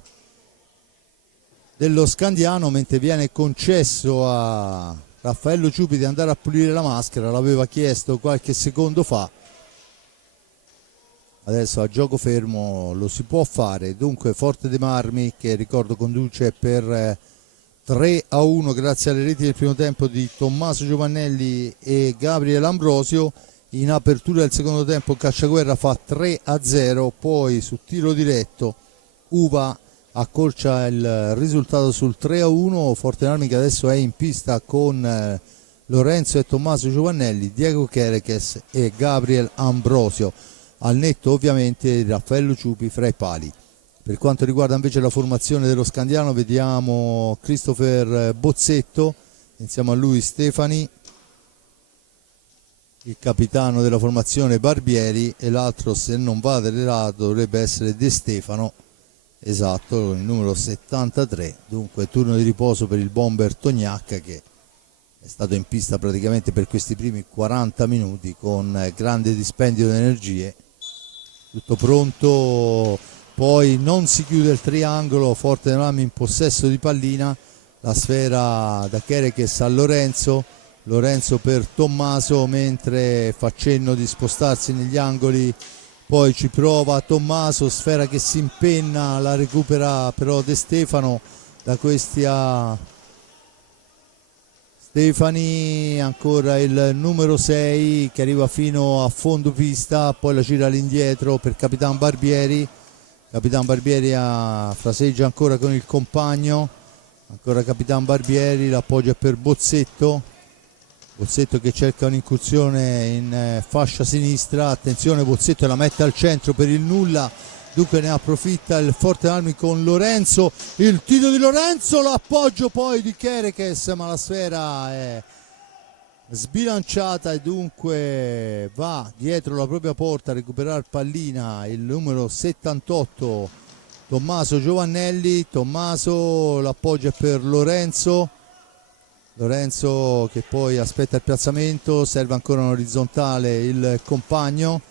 Scandiano, mentre viene concesso a Raffaello Ciupi di andare a pulire la maschera, l'aveva chiesto qualche secondo fa, adesso a gioco fermo lo si può fare. Dunque Forte dei Marmi, che ricordo conduce per 3-1 grazie alle reti del primo tempo di Tommaso Giovannelli e Gabriele Ambrosio. In apertura del secondo tempo Cacciaguerra fa 3-0, poi su tiro diretto Uva accorcia il risultato sul 3-1. Forte dei Marmi che adesso è in pista con Lorenzo e Tommaso Giovannelli, Diego Kerekes e Gabriel Ambrosio, al netto ovviamente di Raffaello Ciupi fra i pali. Per quanto riguarda invece la formazione dello Scandiano, vediamo Christopher Bozzetto, insieme a lui Stefani, il capitano della formazione Barbieri, e l'altro, se non vado errato, dovrebbe essere De Stefano, esatto, il numero 73. Dunque turno di riposo per il bomber Tognacca, che è stato in pista praticamente per questi primi 40 minuti con grande dispendio di energie. Tutto pronto, poi non si chiude il triangolo, Forte dei Marmi in possesso di pallina, la sfera da Kerekes a Lorenzo per Tommaso, mentre fa cenno di spostarsi negli angoli, poi ci prova Tommaso, sfera che si impenna, la recupera però De Stefano, da questi a Stefani, ancora il numero 6 che arriva fino a fondo pista, poi la gira all'indietro per Capitan Barbieri, fraseggia ancora con il compagno, ancora Capitan Barbieri, l'appoggio è per Bozzetto che cerca un'incursione in fascia sinistra, attenzione, Bozzetto la mette al centro per il nulla, dunque ne approfitta il Forte dei Marmi con Lorenzo, il tiro di Lorenzo, l'appoggio poi di Kerekes, ma la sfera è sbilanciata e dunque va dietro la propria porta a recuperare pallina il numero 78 Tommaso Giovannelli. Tommaso, l'appoggio è per Lorenzo che poi aspetta il piazzamento, serve ancora un orizzontale il compagno,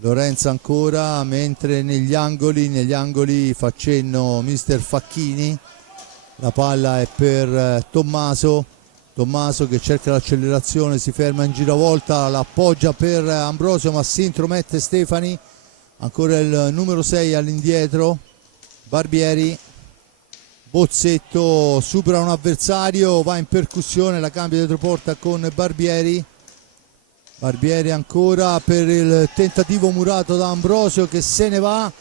Lorenzo ancora, mentre negli angoli fa cenno mister Facchini, la palla è per Tommaso che cerca l'accelerazione, si ferma in giravolta, l'appoggia per Ambrosio ma si intromette Stefani, ancora il numero 6 all'indietro, Barbieri, Bozzetto supera un avversario, va in percussione, la cambia dietro porta con Barbieri, Barbieri ancora per il tentativo murato da Ambrosio che se ne va,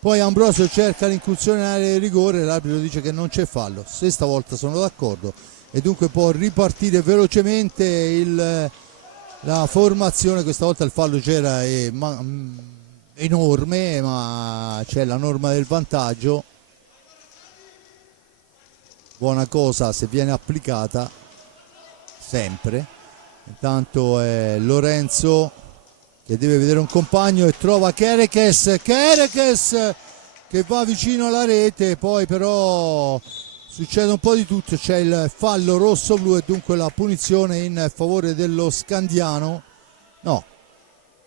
poi Ambrosio cerca l'incursione in area di rigore, l'arbitro dice che non c'è fallo, se stavolta sono d'accordo e dunque può ripartire velocemente la formazione. Questa volta il fallo c'era enorme, ma c'è la norma del vantaggio, buona cosa se viene applicata sempre. Intanto è Lorenzo che deve vedere un compagno e trova Kerekes che va vicino alla rete, poi però succede un po' di tutto, c'è il fallo rosso-blu e dunque la punizione in favore dello Scandiano. No,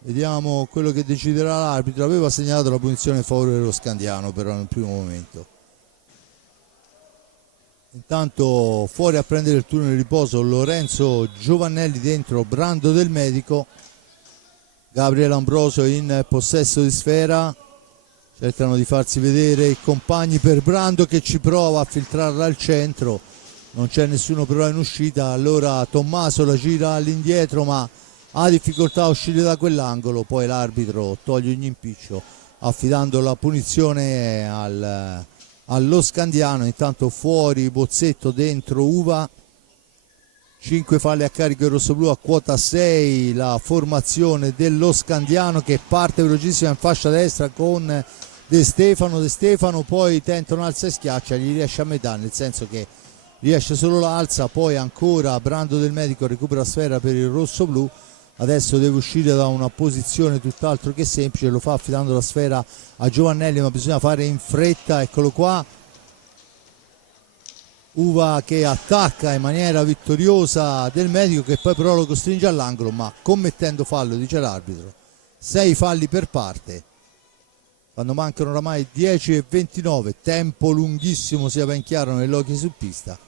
vediamo quello che deciderà l'arbitro, aveva segnalato la punizione in favore dello Scandiano però nel primo momento. Intanto fuori a prendere il turno di riposo Lorenzo Giovannelli, dentro Brando del Medico. Gabriele Ambrosio in possesso di sfera, cercano di farsi vedere i compagni per Brando che ci prova a filtrarla al centro, non c'è nessuno però in uscita, allora Tommaso la gira all'indietro ma ha difficoltà a uscire da quell'angolo, poi l'arbitro toglie ogni impiccio affidando la punizione allo Scandiano. Intanto fuori Bozzetto, dentro Uva, 5 falli a carico del rossoblù, a quota 6 la formazione dello Scandiano che parte velocissima in fascia destra con De Stefano poi tenta un alza e schiaccia, gli riesce a metà, nel senso che riesce solo l'alza, poi ancora Brando del Medico recupera sfera per il rossoblù, adesso deve uscire da una posizione tutt'altro che semplice, lo fa affidando la sfera a Giovannelli ma bisogna fare in fretta, eccolo qua. Uva che attacca in maniera vittoriosa Del Medico che poi però lo costringe all'angolo ma commettendo fallo, dice l'arbitro. 6 falli per parte quando mancano oramai 10:29, tempo lunghissimo sia ben chiaro nell'hockey su pista.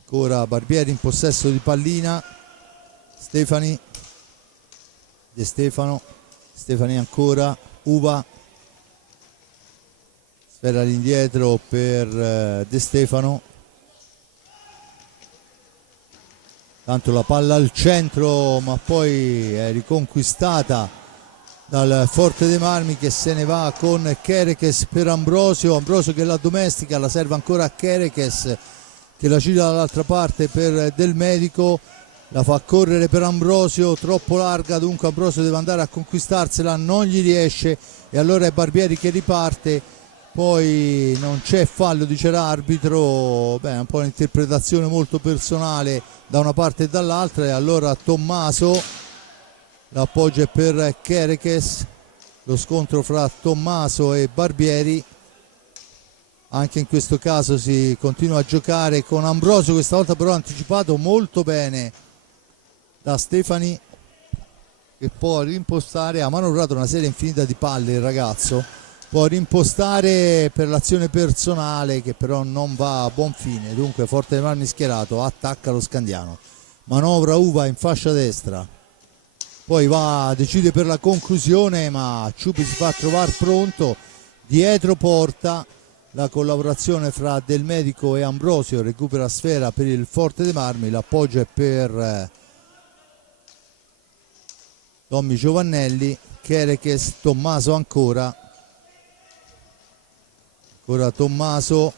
Ancora Barbieri in possesso di pallina, Stefani, De Stefani ancora, Uva, sfera all'indietro per De Stefano, tanto la palla al centro ma poi è riconquistata dal Forte dei Marmi che se ne va con Kerekes per Ambrosio che la domestica, la serve ancora a Kerekes che la gira dall'altra parte per Del Medico, la fa correre per Ambrosio, troppo larga, dunque Ambrosio deve andare a conquistarsela, non gli riesce e allora è Barbieri che riparte, poi non c'è fallo dice l'arbitro, beh, è un po' un'interpretazione molto personale da una parte e dall'altra e allora Tommaso l'appoggio è per Kerekes, lo scontro fra Tommaso e Barbieri, anche in questo caso si continua a giocare con Ambrosio, questa volta però anticipato molto bene da Stefani che può rimpostare, ha manovrato una serie infinita di palle il ragazzo, può rimpostare per l'azione personale che però non va a buon fine, dunque Forte dei Marmi schierato, attacca lo Scandiano, manovra Uva in fascia destra, poi decide per la conclusione ma Ciupi si fa trovare pronto, dietro porta la collaborazione fra Del Medico e Ambrosio, recupera sfera per il Forte dei Marmi, l'appoggio è per Tommy Giovannelli, Kerekes, Tommaso ancora Tommaso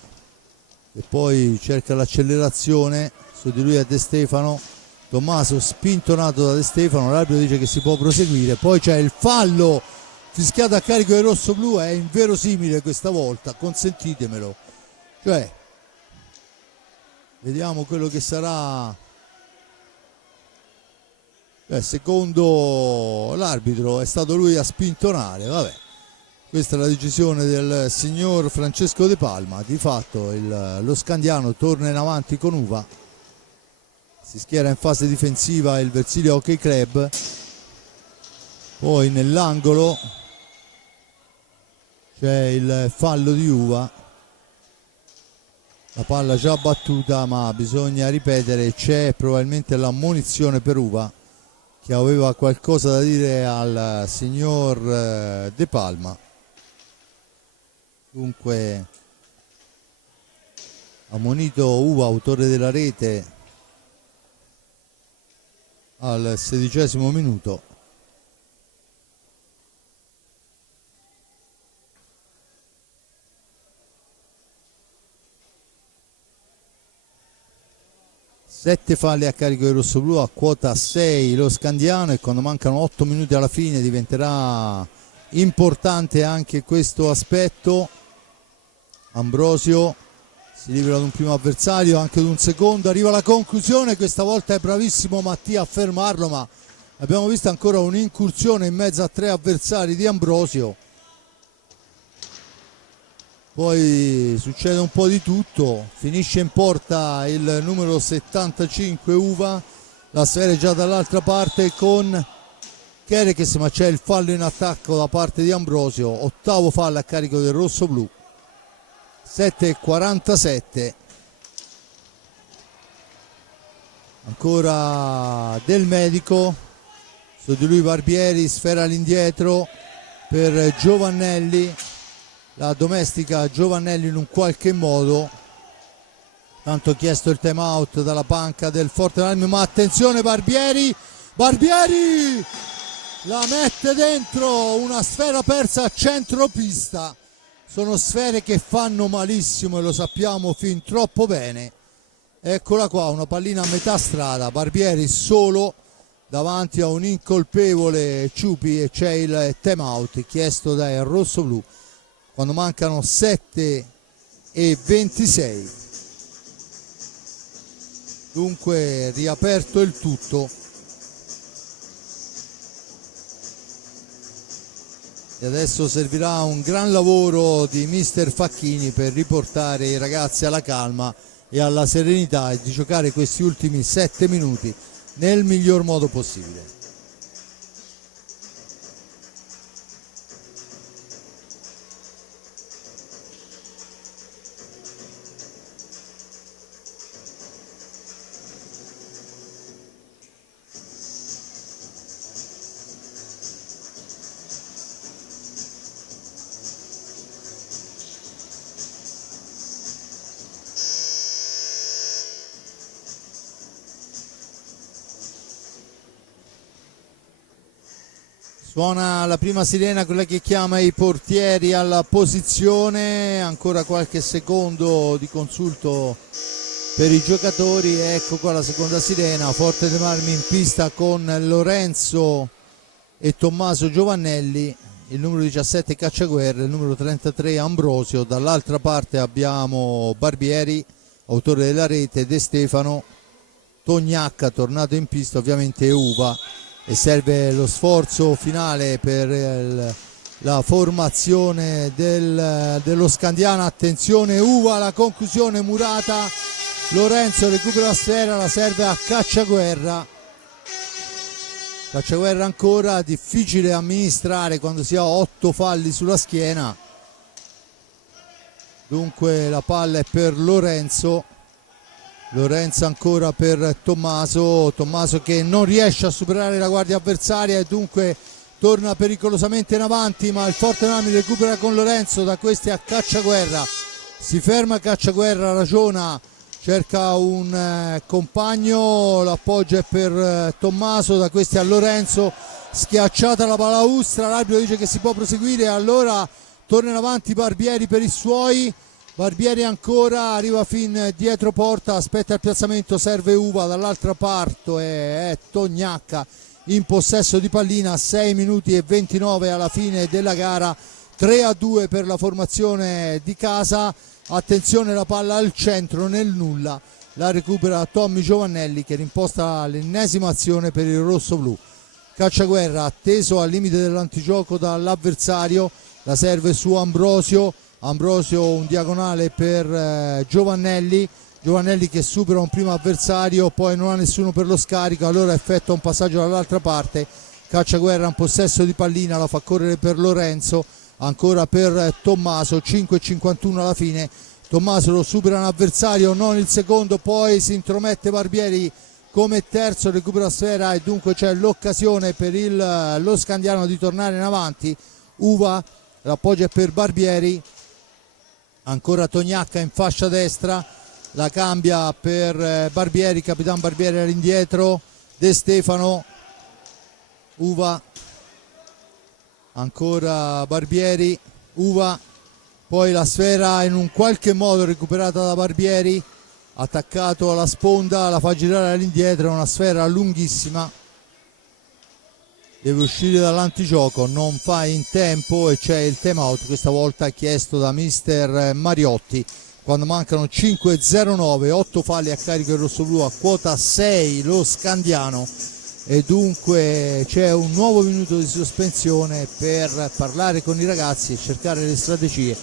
e poi cerca l'accelerazione, su di lui è De Stefano, Tommaso spintonato da De Stefano, l'arbitro dice che si può proseguire, poi c'è il fallo fischiato a carico del rosso-blu, è inverosimile questa volta, consentitemelo, cioè vediamo quello che sarà, secondo l'arbitro è stato lui a spintonare, vabbè, questa è la decisione del signor Francesco De Palma, di fatto lo Scandiano torna in avanti con Uva, si schiera in fase difensiva il Versilia Hockey Club, poi nell'angolo c'è il fallo di Uva, la palla già battuta ma bisogna ripetere, c'è probabilmente l'ammonizione per Uva che aveva qualcosa da dire al signor De Palma, dunque ammonito Uva, autore della rete, al 16° minuto. Sette falli a carico del rossoblu, a quota 6 lo Scandiano, e quando mancano 8 minuti alla fine diventerà importante anche questo aspetto. Ambrosio si libera ad un primo avversario, anche ad un secondo, arriva la conclusione, questa volta è bravissimo Mattia a fermarlo, ma abbiamo visto ancora un'incursione in mezzo a 3 avversari di Ambrosio. Poi succede un po' di tutto, finisce in porta il numero 75 Uva, la sfera è già dall'altra parte con Kerekes, ma c'è il fallo in attacco da parte di Ambrosio, ottavo fallo a carico del rossoblu. 7:47, ancora Del Medico, su di lui Barbieri, sfera all'indietro per Giovannelli, la domestica Giovannelli in un qualche modo, tanto chiesto il time out dalla panca del Forte Marmi, ma attenzione Barbieri la mette dentro, una sfera persa a centropista. Sono sfere che fanno malissimo e lo sappiamo fin troppo bene. Eccola qua, una pallina a metà strada, Barbieri solo davanti a un incolpevole Ciupi, e c'è il time out chiesto dai rossoblu quando mancano 7:26. Dunque riaperto il tutto. E adesso servirà un gran lavoro di mister Facchini per riportare i ragazzi alla calma e alla serenità e di giocare questi ultimi 7 minuti nel miglior modo possibile. Suona la prima sirena, quella che chiama i portieri alla posizione, ancora qualche secondo di consulto per i giocatori. Ecco qua la seconda sirena, Forte dei Marmi in pista con Lorenzo e Tommaso Giovannelli, il numero 17 Cacciaguerra, il numero 33 Ambrosio, dall'altra parte abbiamo Barbieri, autore della rete, De Stefano, Tognacca tornato in pista, ovviamente Uva, e serve lo sforzo finale per la formazione dello Scandiano. Attenzione Uva, la conclusione murata, Lorenzo recupera la sfera, la serve a Cacciaguerra. Cacciaguerra ancora difficile amministrare quando si ha 8 falli sulla schiena. Dunque la palla è per Lorenzo ancora per Tommaso che non riesce a superare la guardia avversaria e dunque torna pericolosamente in avanti, ma il Forte Marmi recupera con Lorenzo, da questi a Cacciaguerra, si ferma Cacciaguerra, ragiona, cerca un compagno, l'appoggio è per Tommaso, da questi a Lorenzo, schiacciata la balaustra, l'arbitro dice che si può proseguire, allora torna in avanti Barbieri per i suoi. Barbieri ancora, arriva fin dietro porta, aspetta il piazzamento, serve Uva, dall'altra parte è Tognacca in possesso di pallina, 6 minuti e 29 alla fine della gara, 3-2 per la formazione di casa. Attenzione, la palla al centro nel nulla, la recupera Tommy Giovannelli che rimposta l'ennesima azione per il rossoblu. Cacciaguerra atteso al limite dell'antigioco dall'avversario, la serve su Ambrosio, un diagonale per Giovannelli che supera un primo avversario, poi non ha nessuno per lo scarico, allora effettua un passaggio dall'altra parte. Cacciaguerra in possesso di pallina, la fa correre per Lorenzo, ancora per Tommaso, 5:51 alla fine. Tommaso lo supera un avversario, non il secondo, poi si intromette Barbieri come terzo, recupera la sfera e dunque c'è l'occasione per lo Scandiano di tornare in avanti. Uva, l'appoggio è per Barbieri, ancora Tognacca in fascia destra, la cambia per Barbieri, Capitan Barbieri all'indietro, De Stefano, Uva, ancora Barbieri, Uva, poi la sfera in un qualche modo recuperata da Barbieri, attaccato alla sponda, la fa girare all'indietro, è una sfera lunghissima, deve uscire dall'antigioco, non fa in tempo e c'è il time out, questa volta chiesto da mister Mariotti, quando mancano 5:09, 8 falli a carico del rossoblu, a quota 6 lo Scandiano, e dunque c'è un nuovo minuto di sospensione per parlare con i ragazzi e cercare le strategie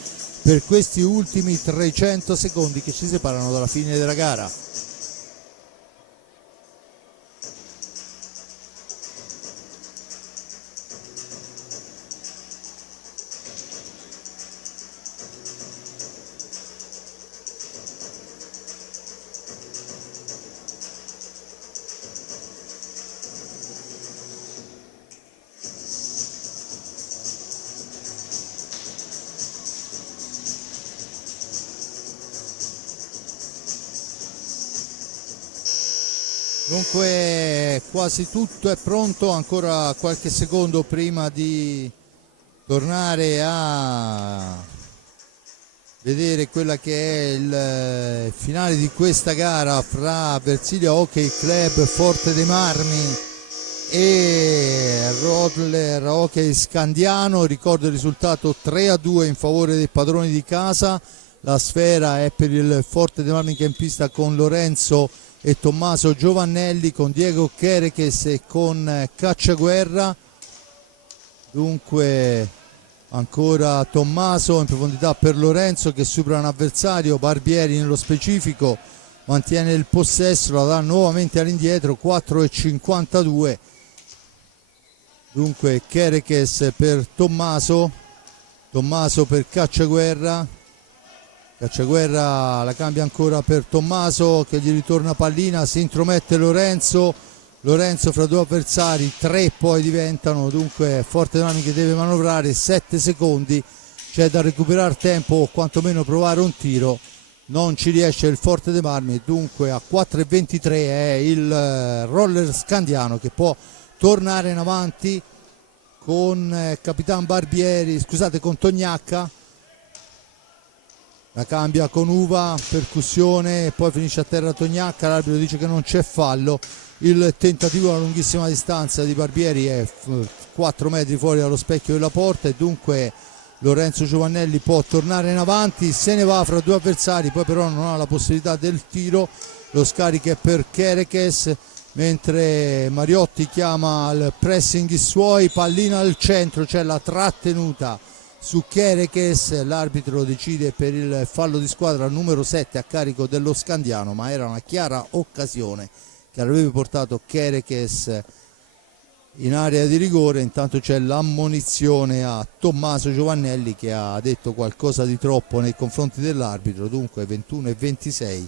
per questi ultimi 300 secondi che ci separano dalla fine della gara. Dunque quasi tutto è pronto, ancora qualche secondo prima di tornare a vedere quella che è il finale di questa gara fra Versilia Hockey Club Forte dei Marmi e Rodler Hockey Scandiano. Ricordo il risultato 3-2 in favore dei padroni di casa. La sfera è per il Forte dei Marmi che è in pista con Lorenzo e Tommaso Giovannelli, con Diego Chereches e con Cacciaguerra. Dunque ancora Tommaso in profondità per Lorenzo che supera un avversario, Barbieri nello specifico mantiene il possesso, la dà nuovamente all'indietro, 4:52. Dunque Chereches per Tommaso, Tommaso per Cacciaguerra, Cacciaguerra la cambia ancora per Tommaso che gli ritorna pallina, si intromette Lorenzo, Lorenzo fra due avversari, 3 poi diventano, dunque Forte Dei Marmi che deve manovrare, 7 secondi, c'è da recuperare tempo o quantomeno provare un tiro, non ci riesce il Forte dei Marmi, dunque a 4:23 è il Roller Scandiano che può tornare in avanti con Capitan Barbieri, scusate, con Tognacca. La cambia con Uva, percussione, poi finisce a terra Tognacca, l'arbitro dice che non c'è fallo, il tentativo alla lunghissima distanza di Barbieri è 4 metri fuori dallo specchio della porta e dunque Lorenzo Giovannelli può tornare in avanti, se ne va fra due avversari, poi però non ha la possibilità del tiro, lo scarico è per Chereches, mentre Mariotti chiama al pressing i suoi, pallina al centro, c'è la trattenuta su Chereches, l'arbitro decide per il fallo di squadra numero 7 a carico dello Scandiano, ma era una chiara occasione che avrebbe portato Chereches in area di rigore. Intanto c'è l'ammonizione a Tommaso Giovannelli che ha detto qualcosa di troppo nei confronti dell'arbitro, dunque 21:26,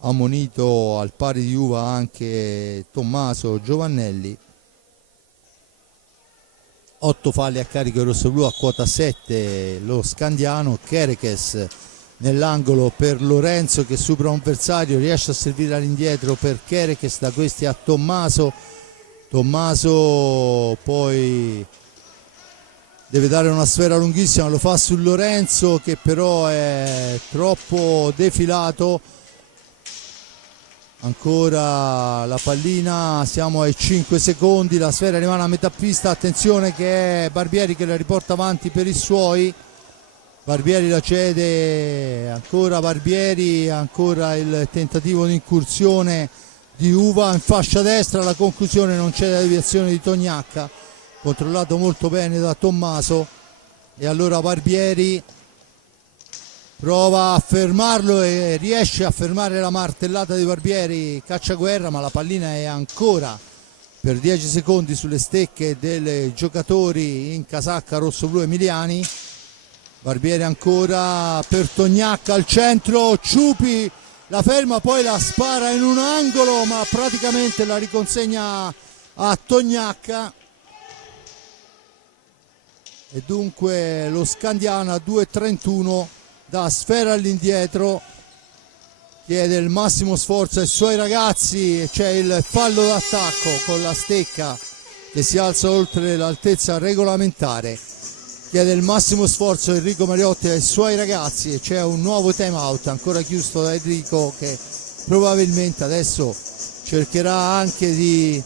ammonito al pari di Uva anche Tommaso Giovannelli. 8 falli a carico del rossoblu, a quota 7 lo Scandiano. Chereches nell'angolo per Lorenzo che supera un avversario, riesce a servire all'indietro per Chereches, da questi a Tommaso, Tommaso poi deve dare una sfera lunghissima, lo fa su Lorenzo che però è troppo defilato. Ancora la pallina, siamo ai 5 secondi, la sfera rimane a metà pista, attenzione che è Barbieri che la riporta avanti per i suoi, Barbieri la cede, ancora Barbieri, ancora il tentativo di incursione di Uva in fascia destra, la conclusione non c'è la deviazione di Tognacca, controllato molto bene da Tommaso, e allora Barbieri prova a fermarlo e riesce a fermare la martellata di Barbieri, Cacciaguerra, ma la pallina è ancora per 10 secondi sulle stecche dei giocatori in casacca rossoblu emiliani. Barbieri ancora per Tognacca al centro, Ciupi la ferma, poi la spara in un angolo, ma praticamente la riconsegna a Tognacca. E dunque lo Scandiano a 2:31 da sfera all'indietro, chiede il massimo sforzo ai suoi ragazzi, c'è il fallo d'attacco con la Stecca che si alza oltre l'altezza regolamentare, chiede il massimo sforzo Enrico Mariotti ai suoi ragazzi e c'è un nuovo time out ancora chiuso da Enrico, che probabilmente adesso cercherà anche di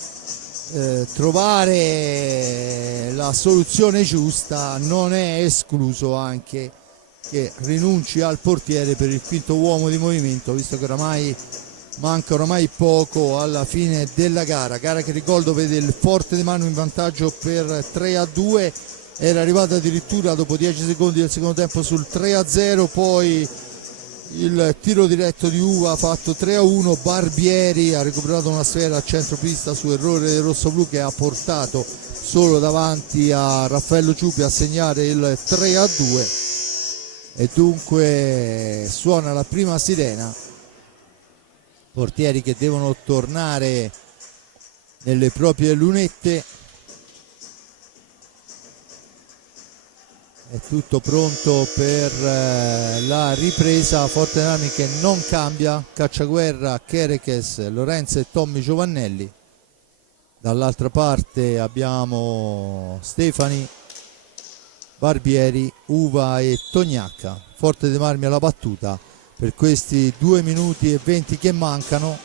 trovare la soluzione giusta. Non è escluso anche che rinunci al portiere per il quinto uomo di movimento, visto che oramai manca oramai poco alla fine della gara che ricordo vede il Forte dei Marmi in vantaggio per 3-2, era arrivato addirittura dopo 10 secondi del secondo tempo sul 3-0, poi il tiro diretto di Uva ha fatto 3-1, Barbieri ha recuperato una sfera a centropista su errore del rossoblu che ha portato solo davanti a Raffaello Ciupi a segnare il 3-2 e dunque suona la prima sirena, portieri che devono tornare nelle proprie lunette. È tutto pronto per la ripresa. Forte dei Marmi che non cambia, Cacciaguerra, Chereches, Lorenzo e Tommy Giovannelli. Dall'altra parte abbiamo Stefani, Barbieri, Uva e Tognacca. Forte dei Marmi alla battuta per questi 2 minuti e 20 che mancano.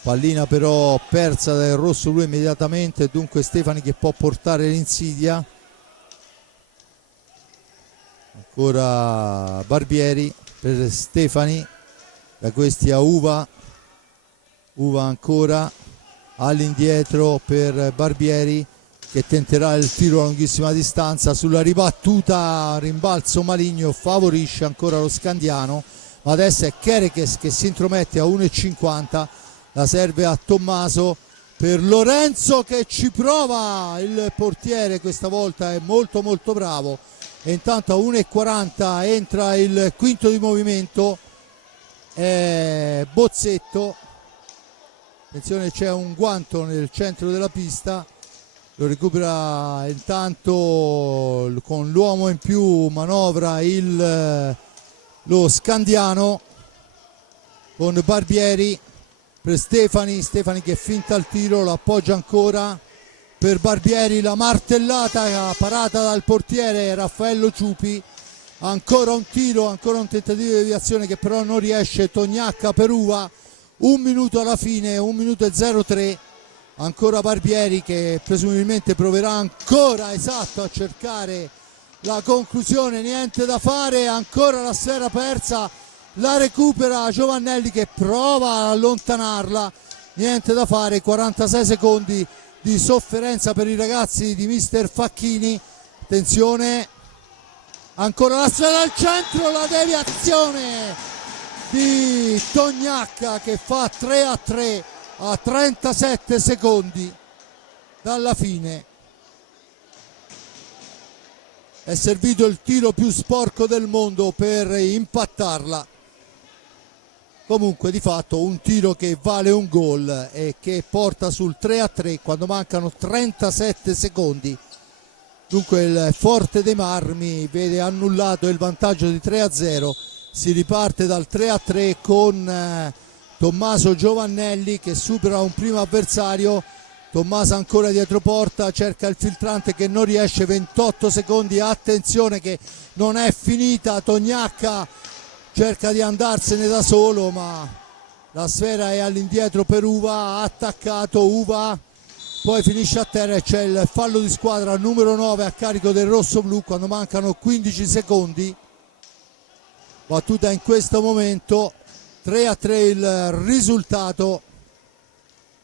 Pallina però persa dal rossoblu immediatamente, dunque Stefani che può portare l'insidia. Ancora Barbieri per Stefani, da questi a Uva ancora all'indietro per Barbieri che tenterà il tiro a lunghissima distanza sulla ribattuta, rimbalzo maligno favorisce ancora lo Scandiano, ma adesso è Chereches che si intromette a 1,50, la serve a Tommaso per Lorenzo che ci prova, il portiere questa volta è molto molto bravo. E intanto a 1,40 entra il quinto di movimento, Bozzetto, attenzione c'è un guanto nel centro della pista, lo recupera intanto con l'uomo in più, manovra lo Scandiano con Barbieri per Stefani che finta il tiro, lo appoggia ancora per Barbieri, la martellata parata dal portiere Raffaello Ciupi, ancora un tiro, ancora un tentativo di deviazione che però non riesce. Tognacca per Uva, 1 minuto alla fine, 1 minuto e 03, ancora Barbieri che presumibilmente proverà ancora, esatto, a cercare la conclusione, niente da fare, ancora la sfera persa, la recupera Giovannelli che prova ad allontanarla, niente da fare, 46 secondi di sofferenza per i ragazzi di mister Facchini. Attenzione, ancora la sfera al centro, la deviazione di Tognacca che fa 3-3 a 37 secondi dalla fine. È servito il tiro più sporco del mondo per impattarla. Comunque di fatto un tiro che vale un gol e che porta sul 3-3 quando mancano 37 secondi. Dunque il Forte dei Marmi vede annullato il vantaggio di 3-0, si riparte dal 3-3 con Tommaso Giovannelli che supera un primo avversario. Tommaso ancora dietro porta, cerca il filtrante che non riesce, 28 secondi, attenzione che non è finita, Tognacca cerca di andarsene da solo ma la sfera è all'indietro per Uva, ha attaccato Uva, poi finisce a terra e c'è il fallo di squadra numero 9 a carico del rossoblu quando mancano 15 secondi. Battuta in questo momento, 3-3 il risultato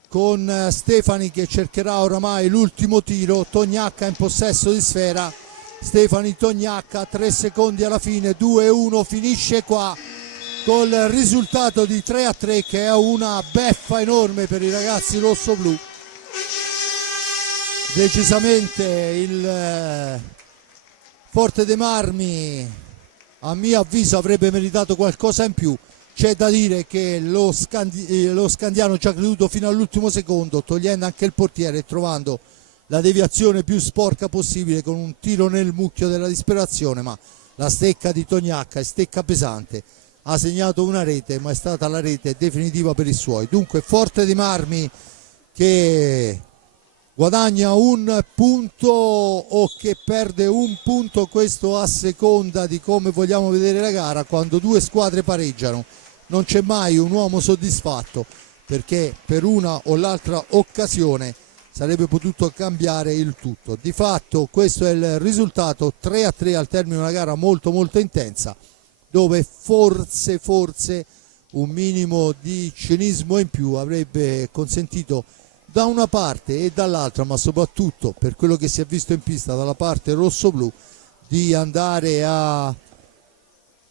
con Stefani che cercherà oramai l'ultimo tiro. Tognacca in possesso di sfera, Stefani Tognacca, 3 secondi alla fine, 2-1, finisce qua col risultato di 3-3 che è una beffa enorme per i ragazzi rossoblu. Decisamente il Forte dei Marmi a mio avviso avrebbe meritato qualcosa in più. C'è da dire che lo Scandiano ci ha creduto fino all'ultimo secondo, togliendo anche il portiere e trovando la deviazione più sporca possibile con un tiro nel mucchio della disperazione, ma la stecca di Tognacca è stecca pesante. ha segnato una rete, ma è stata la rete definitiva per i suoi. Dunque Forte dei Marmi che guadagna un punto o che perde un punto, questo a seconda di come vogliamo vedere la gara. Quando due squadre pareggiano non c'è mai un uomo soddisfatto, perché per una o l'altra occasione sarebbe potuto cambiare il tutto. Di fatto questo è il risultato, 3-3 al termine di una gara molto molto intensa, dove forse un minimo di cinismo in più avrebbe consentito da una parte e dall'altra, ma soprattutto per quello che si è visto in pista dalla parte rosso-blu, di andare a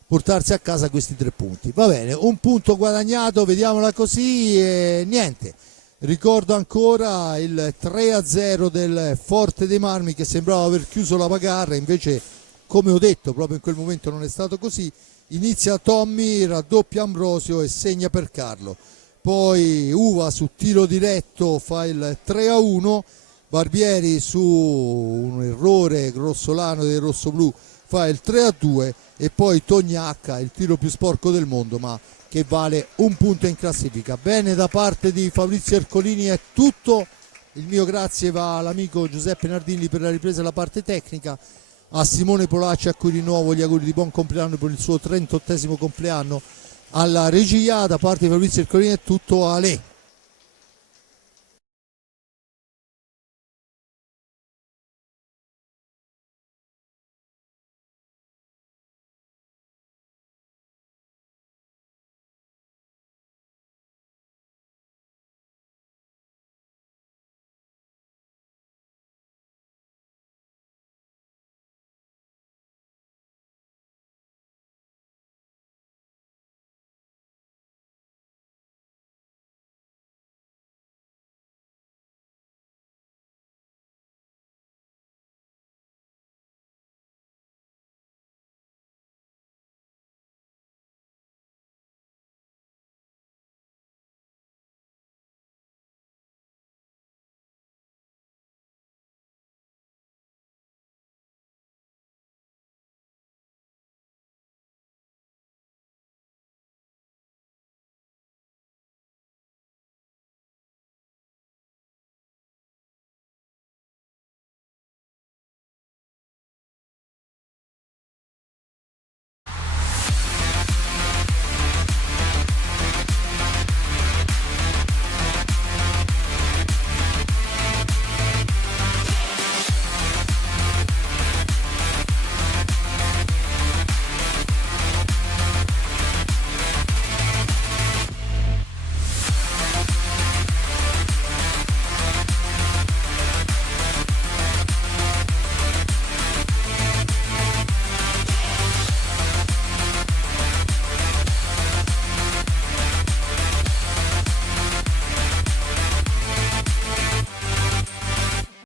portarsi a casa questi 3 punti. Va bene, un punto guadagnato, vediamola così e niente. Ricordo ancora il 3-0 del Forte dei Marmi, che sembrava aver chiuso la bagarre, invece come ho detto proprio in quel momento non è stato così. Inizia Tommy, raddoppia Ambrosio e segna per Carlo. Poi Uva su tiro diretto fa il 3-1, Barbieri su un errore grossolano del rossoblù fa il 3-2 e poi Tognacca, il tiro più sporco del mondo ma che vale un punto in classifica. Bene, da parte di Fabrizio Ercolini è tutto, il mio grazie va all'amico Giuseppe Nardini per la ripresa della parte tecnica, a Simone Polacci a cui rinnovo gli auguri di buon compleanno per il suo 38esimo compleanno, alla regia da parte di Fabrizio Ercolini è tutto, Ale.